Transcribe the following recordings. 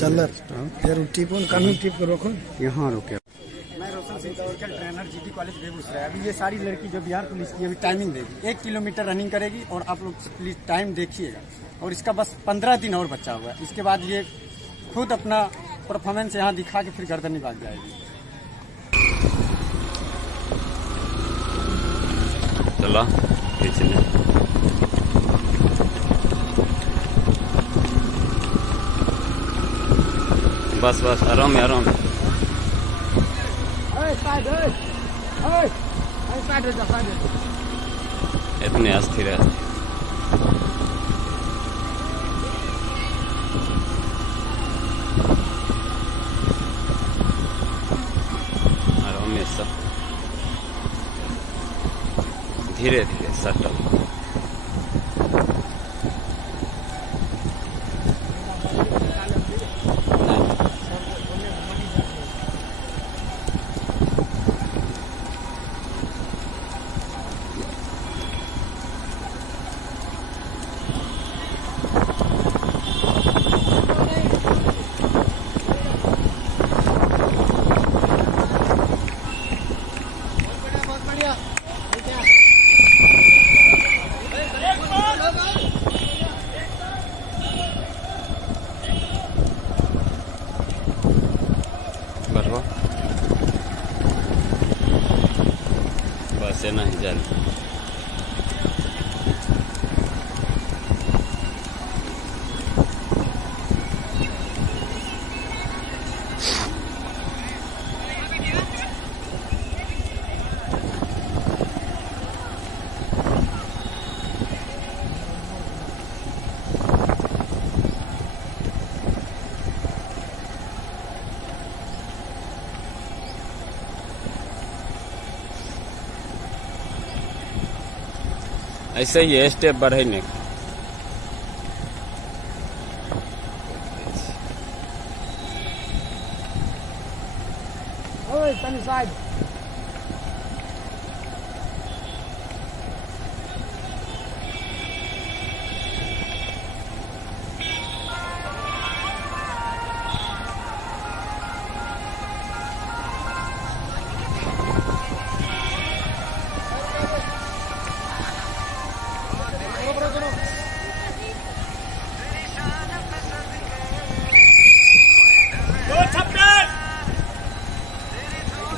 चल फिर टिपुन कानून टिप को रोको यहाँ रुके। मैं Roshan Singh trainer GT college Begusarai. अभी ये सारी लड़की जो बिहार पुलिस की अभी टाइमिंग देगी, 1 किलोमीटर रनिंग करेगी और आप लोग प्लीज टाइम देखिएगा। और इसका बस 15 दिन और बचा हुआ है। इसके बाद ये खुद अपना परफॉर्मेंस यहाँ दिखा के फिर गर्दन निकाल जाएगी। चला बस बस आराम में आराम। इतने अस्थिर है। आराम में सब धीरे धीरे सटल। बस है ना ही जाने। ऐसे ही स्टेप बढ़े नहीं।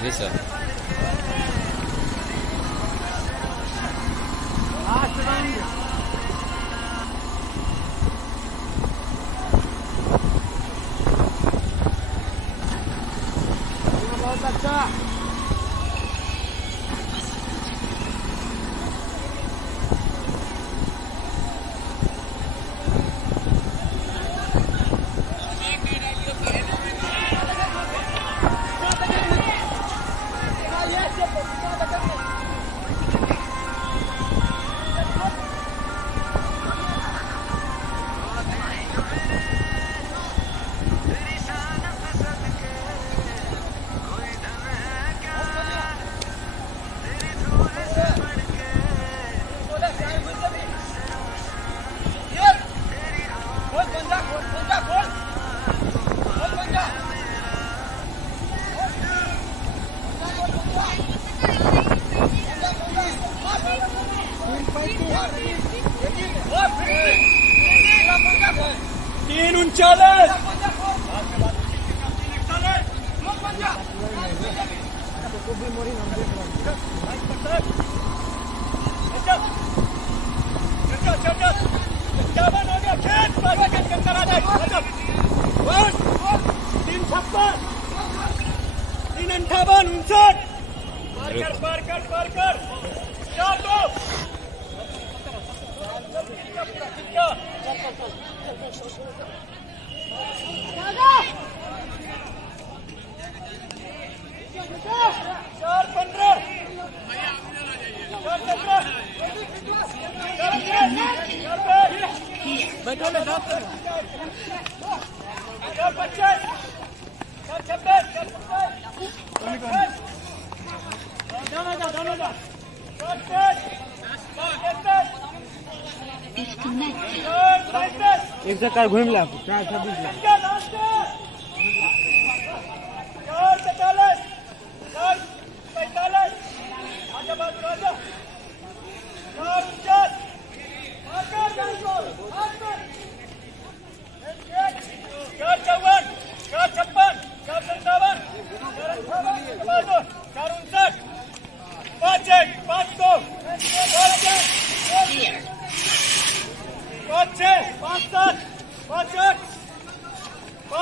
जी सर। बहुत अच्छा। तीन 39 एक जगह घूम ला 426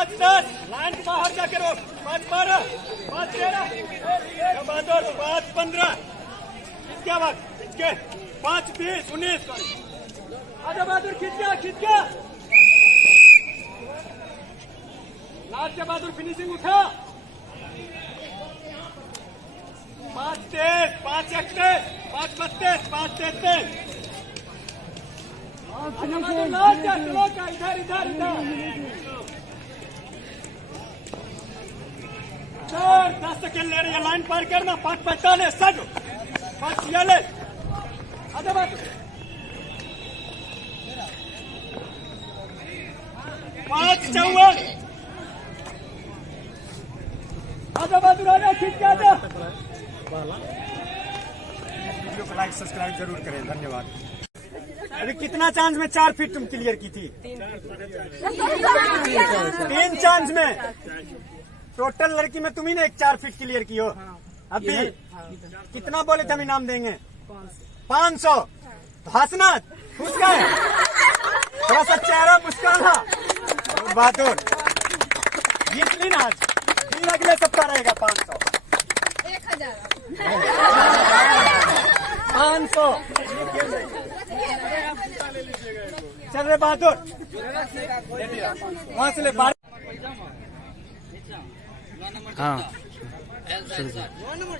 5-10 लाइन के बाहर जाके रोक 5-12 5-13 बहादुर 5-15 इसके बाद इसके 5-20-19 आजा बहादुर खींच गया लास्ट के बहादुर फिनिशिंग उठा 5-23 5-31 5-32 5-33 इधर 10 सेकेंड ले रही है लाइन पार करना 5-45 सट 5-46 आजा बात 5-54 आजा बहादुर आजा खींच के आजा वीडियो को लाइक सब्सक्राइब जरूर करें धन्यवाद। अभी कितना चांस में 4 फीट तुम क्लियर की थी 3 चांस में टोटल लड़की में तुम ही ने 4 फीट क्लियर की हो। अभी कितना बोले थे हम इनाम देंगे 500 तो हंसना खुश गए थोड़ा सा चेहरा मुस्कुराना बहादुर जीत ली ना आज दिन अगले सबका रहेगा 500 500 चल रहे बहादुर वहां से ले हाँ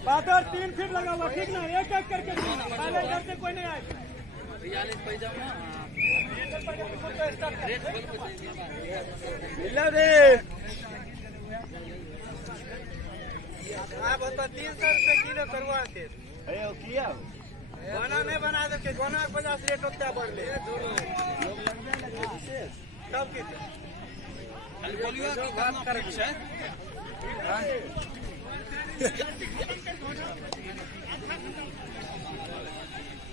बहादुर 3 फीट लगा हुआ ठीक ना एक करके पहले इधर से कोई नहीं आए आप 300 रुपए किलो करवाते किया गाना नहीं बना दे गाना 50 रेट होता है बढ़ ले तब की बात करे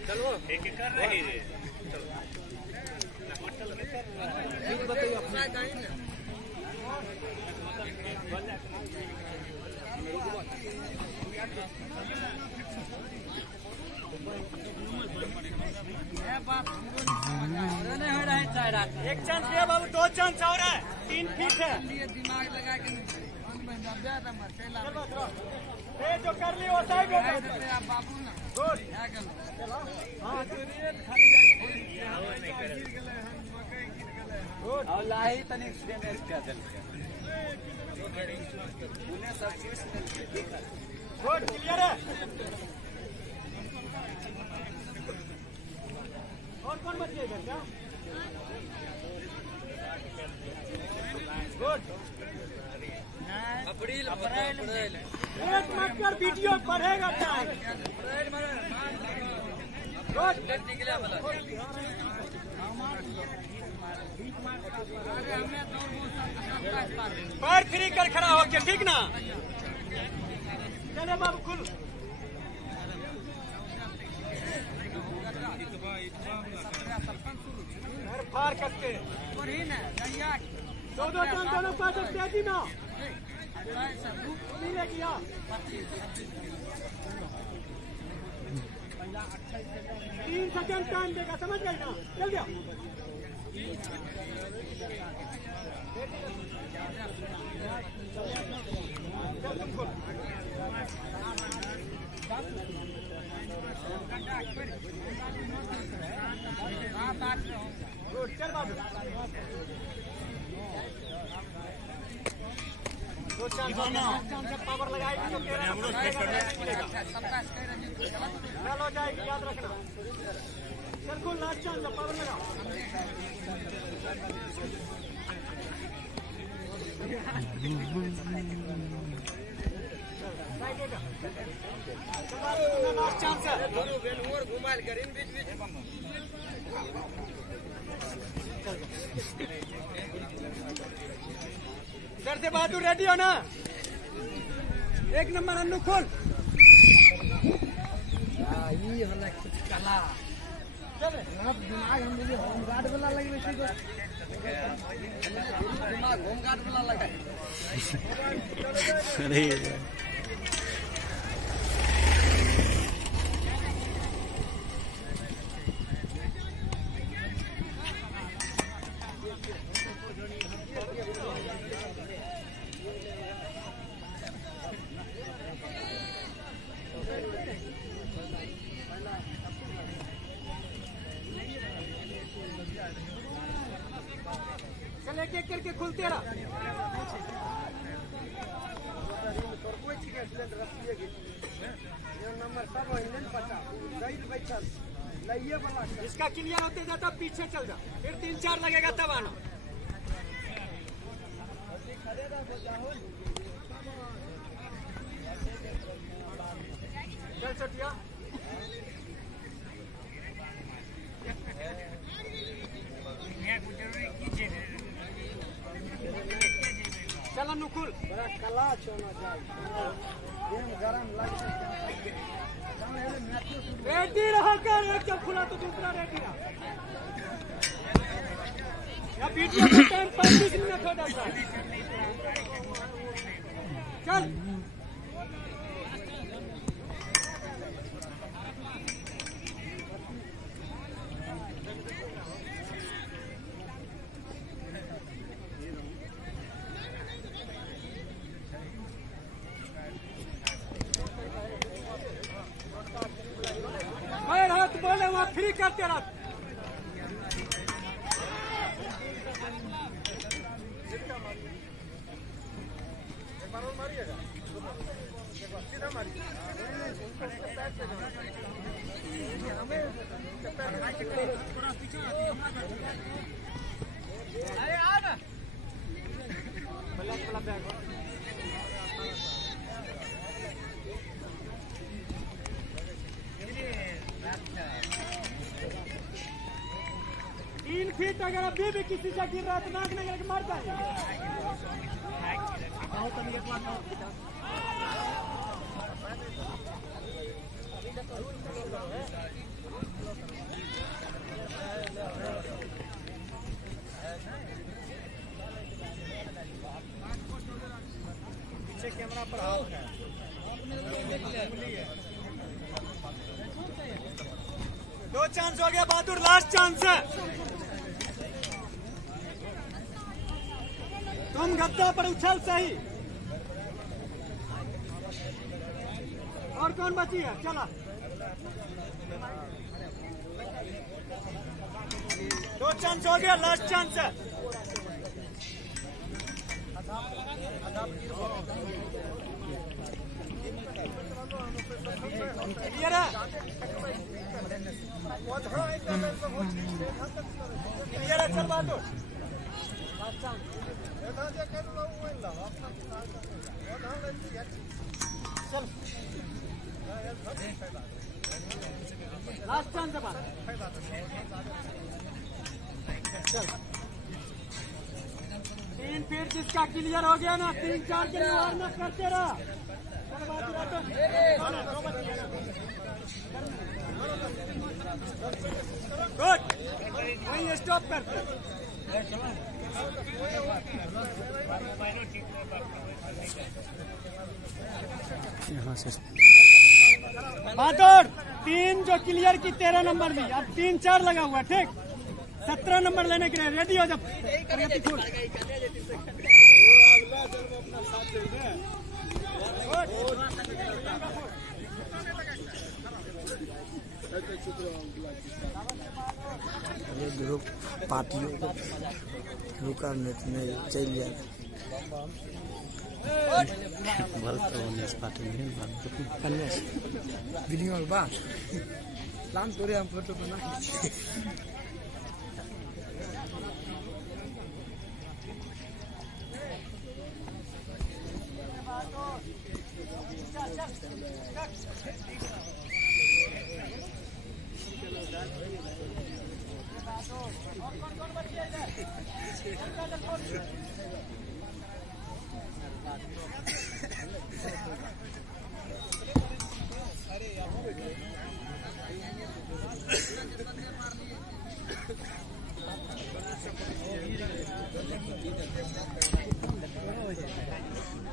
चलो एक कर रही है बताइए अपना एक चांस दिया बाबू 2 चांस और है 3 फीट है दिमाग लगा के जो कर ली वो साइड हो बाबू ना गुड और लाही तनिक डैमेज कर दे गुड क्लियर है और कौन बच गया इधर क्या गुड अप्रैल एक मत कर वीडियो पढ़ेगा टाइम गुड पैर फ्री कर खड़ा हो के ठीक ना चले बाबू खुल फार करके दो दोनों पास तेजी ना नहीं ले गया 3 सेकंड टाइम देगा समझ गए ना चल गया चल बाबू 2 चांस पावर लगाएगी तो चलो जाएगी याद रखना चल को लास्ट चांस पावर लगाओ लास्ट चांस है घुमाल कर इन बीच बीच इधर से बहादुर रेडी हो ना 1 नंबर अन्नू खोल ये होला कुछ कला चले दिमाग हम लिए होम गार्ड वाला लगे बेसी को दिमाग होम गार्ड वाला लगा अरे इसका क्लियर होते जाता पीछे चल जा, फिर 3-4 लगेगा तब आना। चल छोटिया चलो नुकुल बड़ा कला होना चाहिए गरम रेडी रहो कर, एक जब खुला तो दूसरा रेडी रहा। या वीडियो का टाइम 25 मिनट हो जाता है। चल हाथ बोले वहाँ फ्री करते रह। तीन फीट अगर अभी भी किसी से गिर रहा तो नाक में गिर के मर जाएगा। पीछे कैमरा पर हाथ है। दो चांस हो गया बहादुर, लास्ट चांस है। तुम गद्दा पर उछल सही। और कौन बची है? चला दो चांस हो गया, लास्ट चांस है। क्लियर है? क्लियर है? चल बहादुर चल लास्ट चांस है। चल 3 फीट जिसका क्लियर हो गया ना, 3-4 के लिए और न करते रहा। गुड, वहीं स्टॉप करते। यहाँ से बहादुर 3 जो क्लियर की 13 नंबर ली, अब 3-4 लगा हुआ, ठीक 17 नंबर लेने के लिए रेडी हो। जब ये ग्रुप पार्टियों को रुका नहीं चल जाए वीडियो बात लान तोरे हम फोटो बना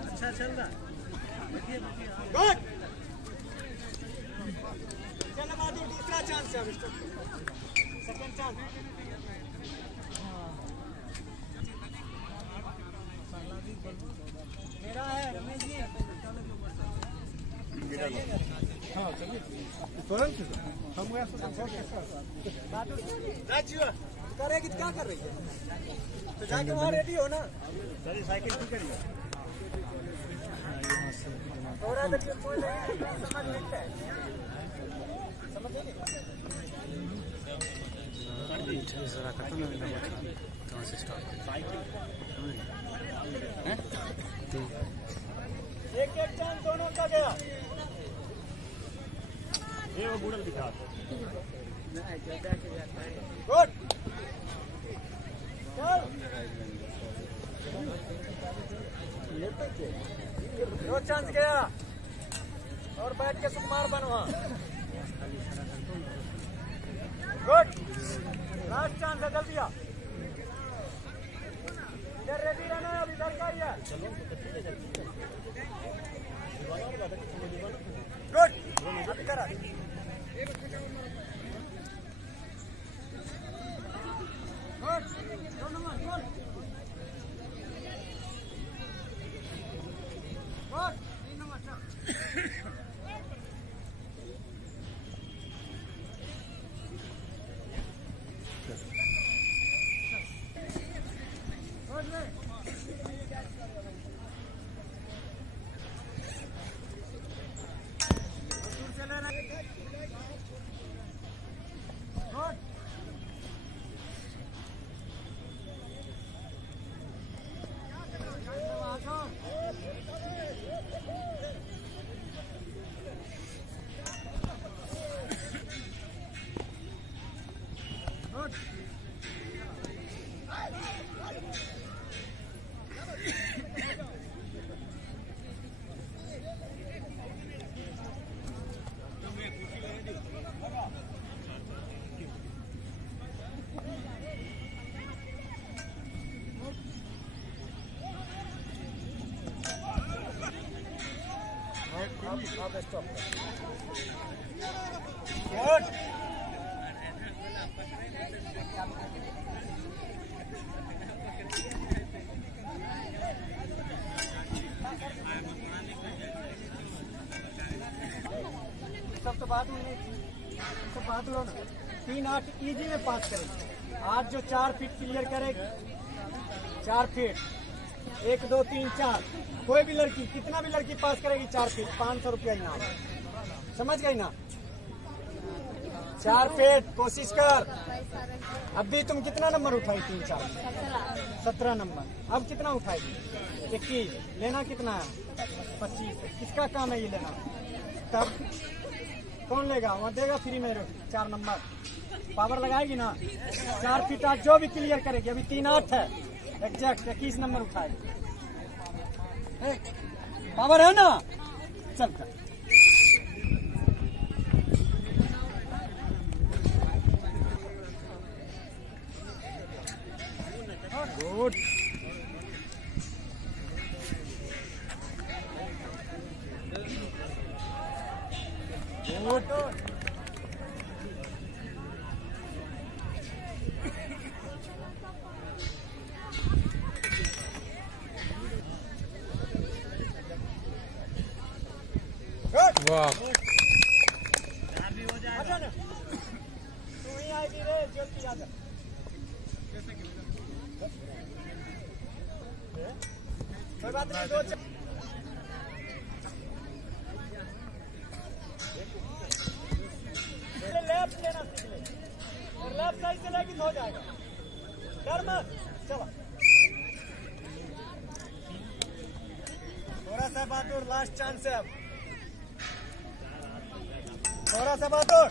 अच्छा चल रहा गुड। चलो बहादुर दूसरा चांस है, सेकंड चांस। मेरा है रमेश जी। हाँ चलिए तुरंत हम करेगी क्या कर रही है तो जाके वहाँ रेडी हो ना। चलिए साइकिल ठीक करिए। एक एक चांस दोनों का गया। ये वो बूढ़ा दिखा। गुड। चल। दो चांस गया और बैठ के सुकुमार बन वहाँ। गुड। लास्ट चांस है, जल्दी आ। इधर रेडी रहना है, अभी इधर का ही है। गुड। अब इधर आ। गुड। दोनों में गुड। गुड। तीन नंबर चल। Good. सब तो बात नहीं, तो बात लो ना। 3-8 इजी में पास करेगी। आज जो 4 फीट क्लियर करेगी, 4 फीट 1 2 3 4, कोई भी लड़की, कितना भी लड़की पास करेगी 4 फीट, 500 रुपया इनाम। समझ गई ना? 4 फीट कोशिश कर। अब भी तुम कितना नंबर उठाई? 3 4 17 नंबर। अब कितना उठाएगी? 21। लेना कितना है? 25। किसका काम है ये लेना? तब कौन लेगा? वहाँ देगा फ्री में 4 नंबर। पावर लगाएगी ना? 4 फीट आज जो भी क्लियर करेगी। अभी 3-8 है, एग्जैक्ट 21 नंबर उठाएगी। पावर है ना? चल कर। गुड। गुड। वाह, अच्छा ना, तू ही आएगी रे, ज्योति यादव। कोई बात नहीं, 2 लेफ्ट लेना सीख ले, लेफ्ट साइड से लेगी तो हो जाएगा। डर मत, चलो। थोड़ा सा बहादुर, लास्ट चांस है अब। थोड़ा सा बहादुर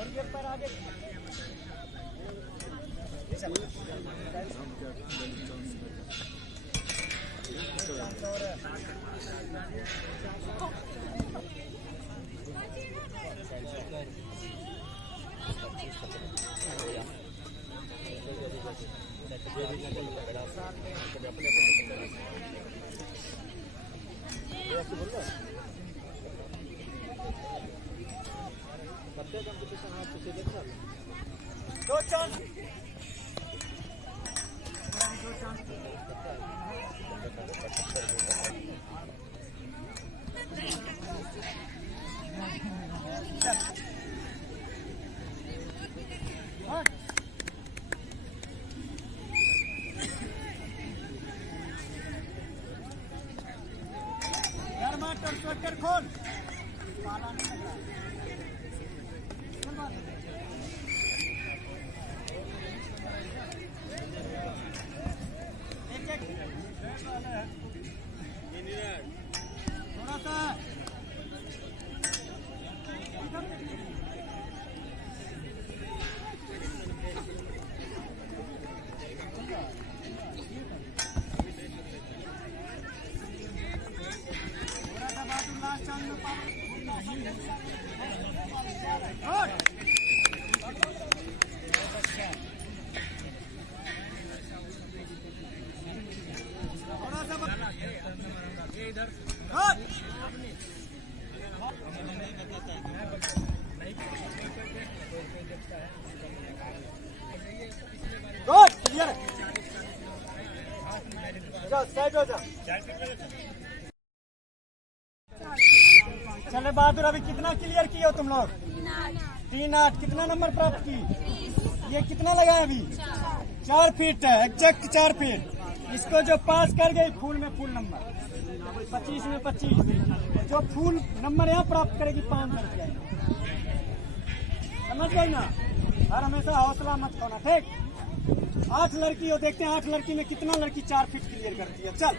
और ये पर आगे। दो चांस। बहादुर स्वेटर खोल, पाला नहीं लग रहा है। थोड़ा सा गुड क्लियर, जाओ साइड हो जाओ। चले बहादुर, अभी कितना क्लियर किए हो तुम लोग? 3-8। कितना नंबर प्राप्त की? ये कितना लगा है अभी? 4 फीट है, एग्जैक्ट 4 फीट। इसको जो पास कर गई फुल में फुल नंबर, 25 में 25। जो फुल नंबर यहाँ प्राप्त करेगी 500 रुपया। समझ गई ना? और हमेशा हौसला मत खोना, ठीक? 8 लड़की हो, देखते हैं 8 लड़की में कितना लड़की 4 फीट क्लियर करती है। चल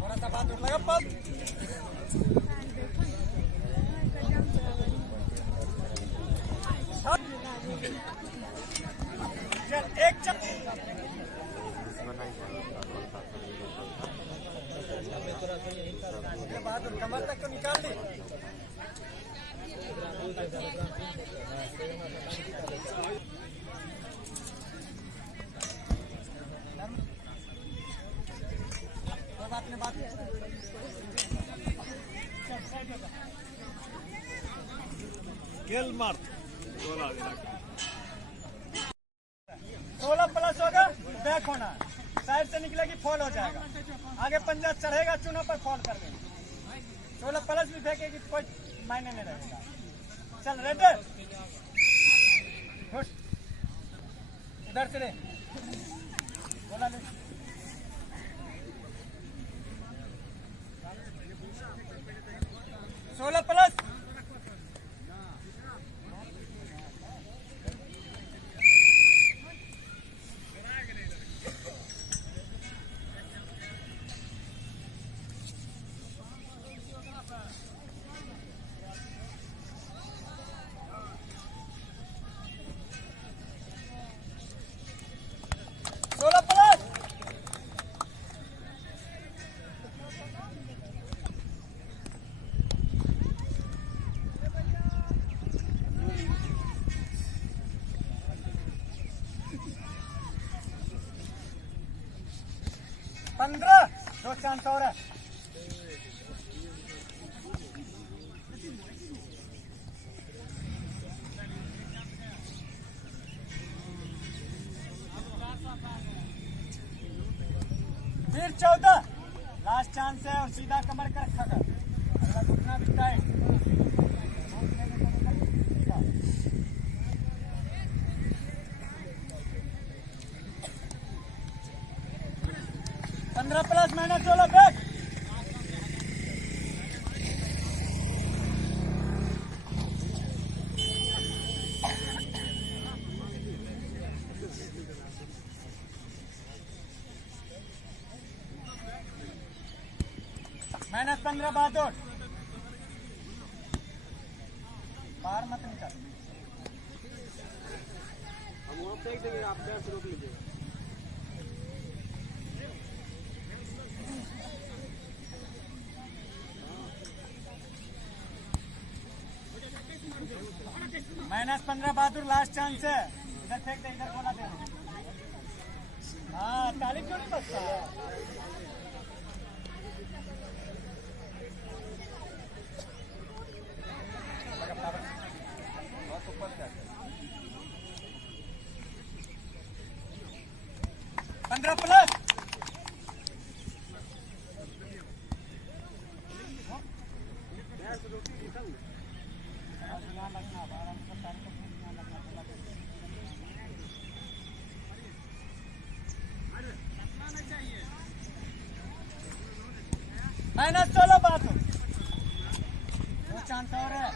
थोड़ा सा बात लगा पद। चल एक बहादुर कमर तक तो निकाल दी। बात खेल मार 16 प्लस होगा, बैक होना, साइड से निकलेगी फॉल हो जाएगा, आगे पंजा चढ़ेगा चुना पर फॉल कर देगा। 16 प्लस भी फेंकेगी कोई मायने नहीं रहेगा। चल रेडी, खुश उधर से ले, बोला ले। 16 प्लस पंद्रह, 2 चांस और है। फिर 14, लास्ट चांस है और सीधा कमर कर रखा कर, अगला घुटना भी टाइट। 15 plus minus 16 back. -15 बहादुर, बाहर मत निकल। हम वहाँ फेंक देंगे, आप पैर से रोक लीजिए। -15 बहादुर, लास्ट चांस है, इधर फेंक दे, इधर बोला दे। हाँ ताली क्यों नहीं बचता? पंद्रह प्लस -16 बात हो, 2 चांस और है।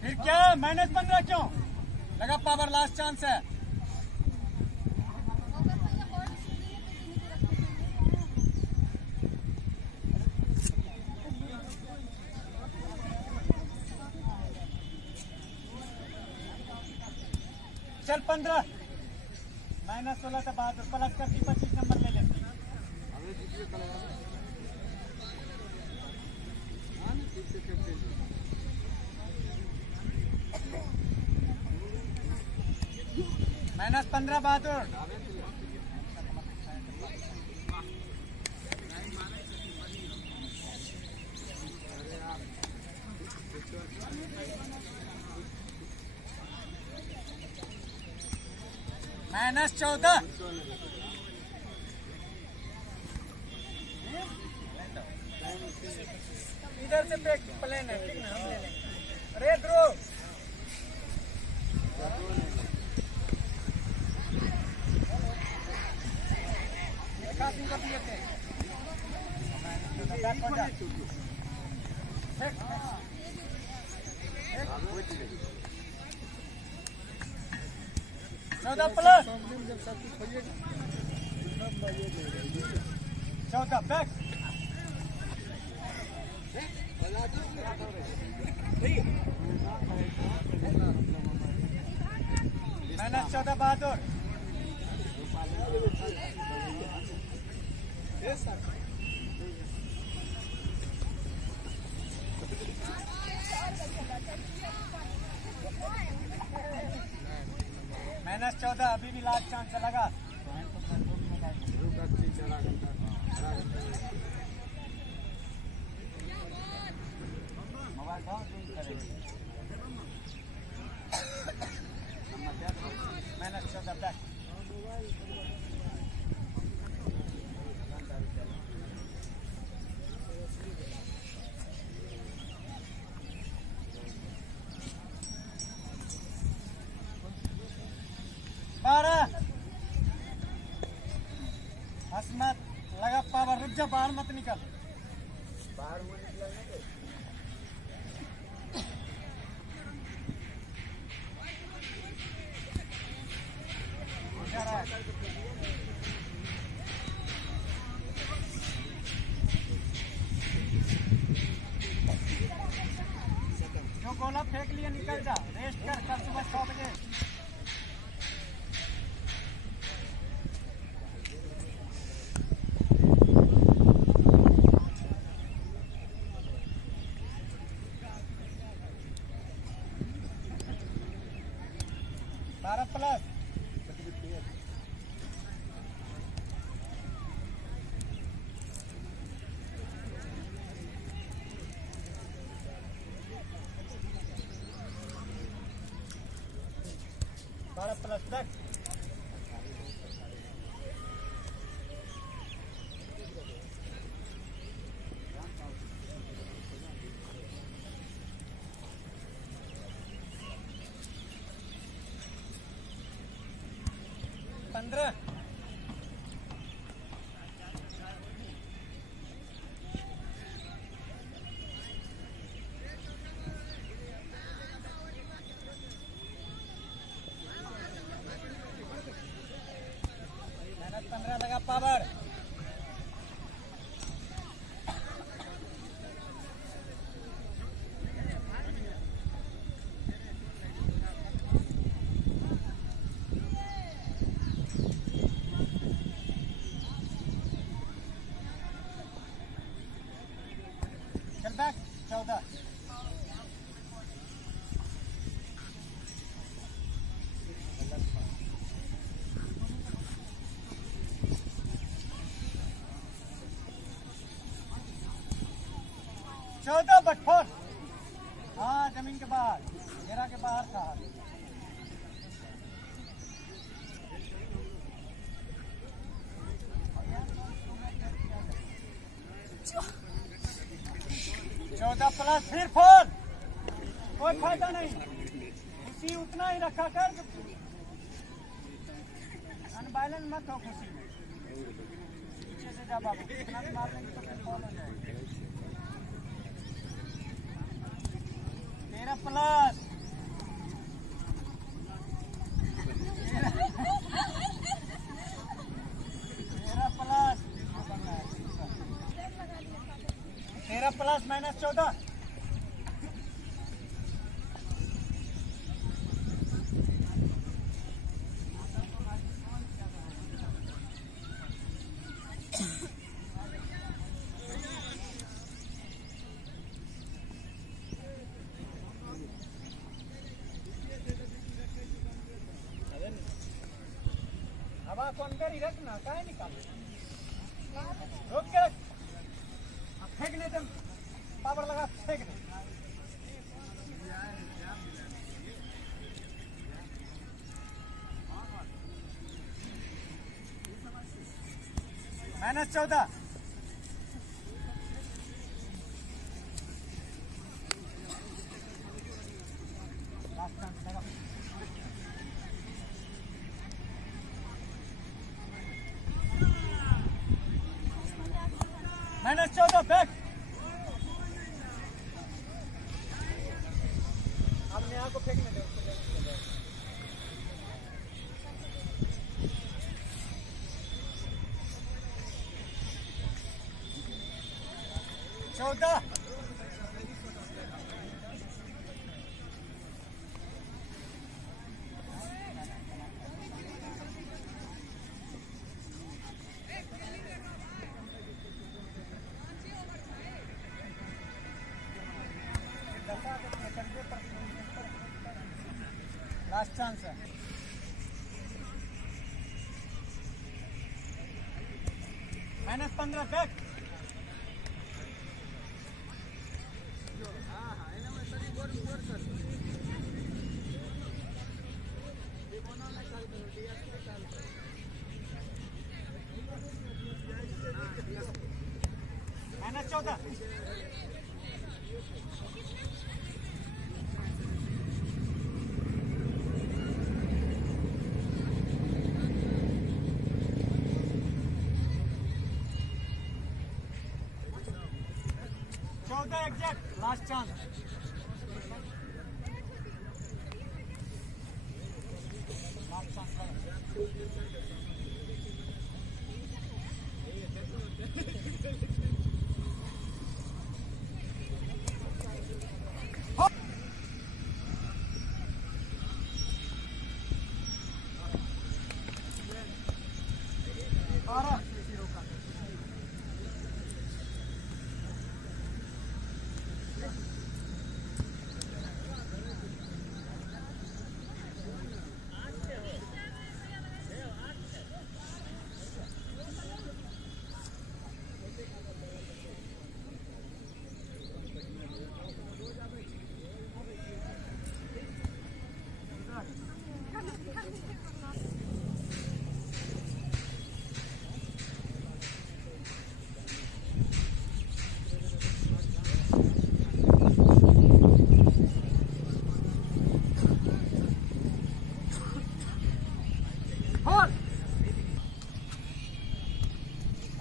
फिर क्या -15 क्यों लगा? पावर लास्ट चांस है। चल 15 -16 से बात प्लस करती 25 नंबर ले लेती। -15 बहादुर। -14 इधर से ब्रेक प्लेन है, ठीक ना, हम ले लेंगे। अरे ध्रुव चौदह प्लस 14 बैक -14 बहादुर। -14 अभी भी लास्ट चांस लगा। -14 बैक हंस मत लगा पावर, रुक जा, बाहर मत निकल। बाहर मत निकल। जो गोला फेंक लिया निकल जा, रेस्ट कर, कल सुबह 6 बजे। प्लस तक पंद्रह लगा पावर चल बैक 14 15 14 बट 4। हाँ जमीन के बाहर, घेरा के बाहर था। चौदह प्लस फिर 4, कोई फायदा नहीं, खुशी उतना ही रखा कर, अनबैलेंस मत हो खुशी में। पीछे से जा बाबू, इतना भी मार लेंगे तो फिर बॉल हो जाएगा। 13 प्लस, 13 प्लस माइनस 14। हवा को अंदर ही रखना, काहे निकाल रोक के फेंकने से पावर लगा फेंकने। -14। -14 बैक। अब नेहा को फेंकने दो। चौदह। लास्ट चांस है। -15 back. -14। Exact last chance. Last chance.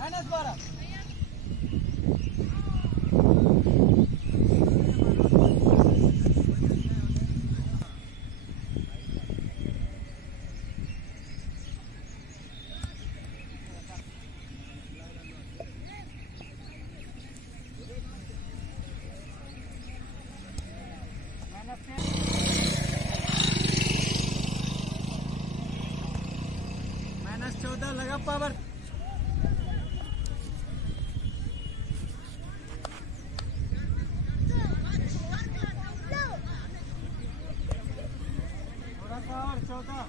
-12। -14 लगा पावर। थोड़ा सा और 14।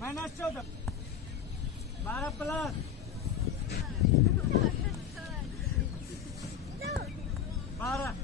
-14 12 प्लस 12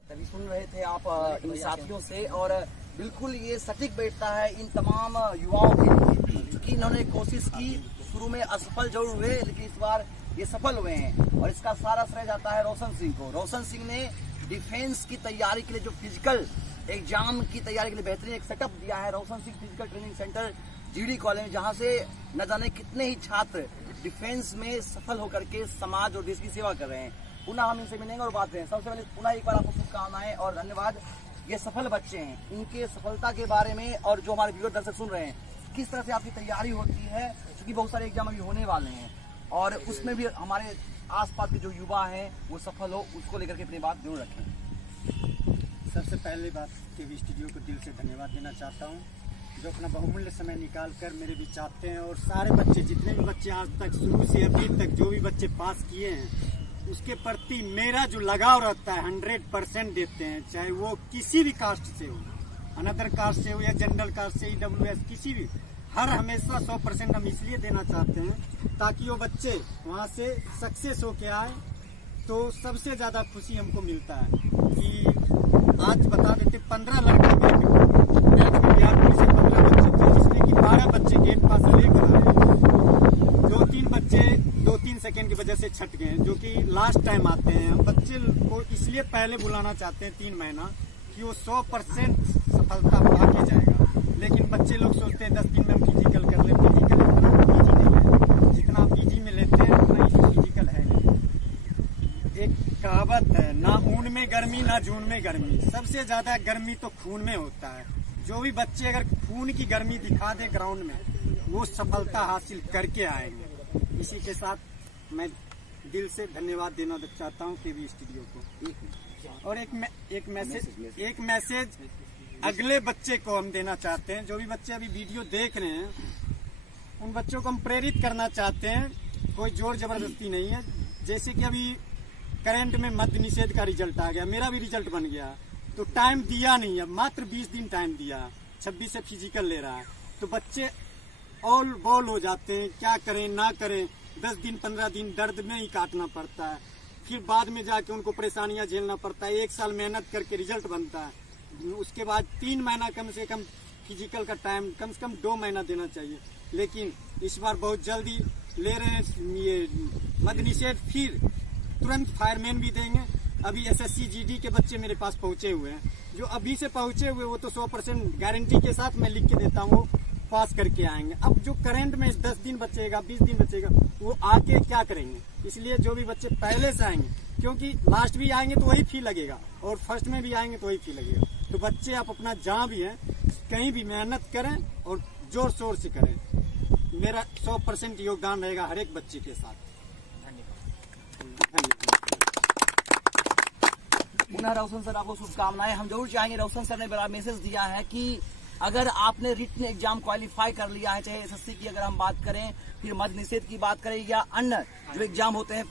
तभी सुन रहे थे आप इन साथियों से, और बिल्कुल ये सटीक बैठता है इन तमाम युवाओं के लिए, क्योंकि इन्होंने कोशिश की, शुरू में असफल जरूर हुए लेकिन इस बार ये सफल हुए हैं। और इसका सारा श्रेय जाता है रोशन सिंह को। रोशन सिंह ने डिफेंस की तैयारी के लिए, जो फिजिकल एग्जाम की तैयारी के लिए बेहतरीन एक सेटअप दिया है, Roshan Singh physical training centre GD college, जहाँ से न जाने कितने ही छात्र डिफेंस में सफल होकर के समाज और देश की सेवा कर रहे हैं। पुनः हम इनसे मिलेंगे और बात करें। सबसे पहले पुनः एक बार आपको शुभकामनाएं और धन्यवाद। ये सफल बच्चे हैं, इनके सफलता के बारे में और जो हमारे वीडियो दर्शक सुन रहे हैं, किस तरह से आपकी तैयारी होती है, क्योंकि बहुत सारे एग्जाम अभी होने वाले हैं और उसमें भी हमारे आसपास के जो युवा हैं वो सफल हो, उसको लेकर के अपनी बात जरूर रखें। सबसे पहले बात टीवी स्टूडियो को दिल से धन्यवाद देना चाहता हूँ, जो अपना बहुमूल्य समय निकाल कर मेरे बीच चाहते हैं। और सारे बच्चे, जितने भी बच्चे आज तक शुरू से अभी तक जो भी बच्चे पास किए हैं, उसके प्रति मेरा जो लगाव रहता है 100% देते हैं, चाहे वो किसी भी कास्ट से हो, अनदर कास्ट से हो या जनरल कास्ट से, EWS किसी भी, हर हमेशा 100% हम इसलिए देना चाहते हैं ताकि वो बच्चे वहाँ से सक्सेस होके आए। तो सबसे ज़्यादा खुशी हमको मिलता है कि आज बता देते 15 लड़के मैच में बिहार पुलिस से 15 बच्चे थे, जिसमें कि 12 बच्चे गेट पास लेकर आए, 2-3 बच्चे 2-3 सेकेंड की वजह से छट गए, जो कि लास्ट टाइम आते हैं। हम बच्चे को इसलिए पहले बुलाना चाहते हैं 3 महीना कि वो 100% सफलता पा के जाएगा। लेकिन बच्चे लोग सोचते हैं 10 दिन में हम फिजिकल कर ले, फिजिकल इतना पीजी नहीं है, जितना पीजी में लेते हैं उतना ही फिजिकल है। एक कहावत है, ना ऊन में गर्मी ना जून में गर्मी, सबसे ज्यादा गर्मी तो खून में होता है। जो भी बच्चे अगर खून की गर्मी दिखा दे ग्राउंड में, वो सफलता हासिल करके आएंगे। इसी के साथ मैं दिल से धन्यवाद देना चाहता हूँ टीवी स्टूडियो को। और एक मैसेज अगले बच्चे को हम देना चाहते हैं। जो भी बच्चे अभी वीडियो देख रहे हैं, उन बच्चों को हम प्रेरित करना चाहते हैं, कोई जोर जबरदस्ती नहीं है। जैसे कि अभी करंट में मद्य निषेध का रिजल्ट आ गया, मेरा भी रिजल्ट बन गया, तो टाइम दिया नहीं है, मात्र 20 दिन टाइम दिया, 26 से फिजिकल ले रहा है। तो बच्चे ऑल बॉल हो जाते हैं, क्या करें ना करें, 10 दिन 15 दिन दर्द में ही काटना पड़ता है, फिर बाद में जाके उनको परेशानियां झेलना पड़ता है। 1 साल मेहनत करके रिजल्ट बनता है, उसके बाद 3 महीना कम से कम फिजिकल का टाइम, कम से कम 2 महीना देना चाहिए। लेकिन इस बार बहुत जल्दी ले रहे हैं ये मद्य निषेध, फिर तुरंत फायरमैन भी देंगे। अभी SSC GD के बच्चे मेरे पास पहुंचे हुए हैं, जो अभी से पहुंचे हुए वो तो 100% गारंटी के साथ मैं लिख के देता हूँ, पास करके आएंगे। अब जो करंट में 10 दिन बचेगा, 20 दिन बचेगा, वो आके क्या करेंगे। इसलिए जो भी बच्चे पहले से आएंगे, क्योंकि लास्ट भी आएंगे तो वही फी लगेगा और फर्स्ट में भी आएंगे तो वही फी लगेगा। तो बच्चे आप अपना जहाँ भी हैं, कहीं भी मेहनत करें और जोर शोर से करें। मेरा 100% योगदान रहेगा हर एक बच्चे के साथ। पुनः रोशन सर आपको शुभकामनाएं। हम जरूर चाहेंगे, रोशन सर ने बड़ा मैसेज दिया है कि अगर आपने रिटन एग्जाम क्वालिफाई कर लिया है, चाहे SSC की अगर हम बात करें, फिर मद्य निषेध की बात करें, या अन्य जो एग्जाम होते हैं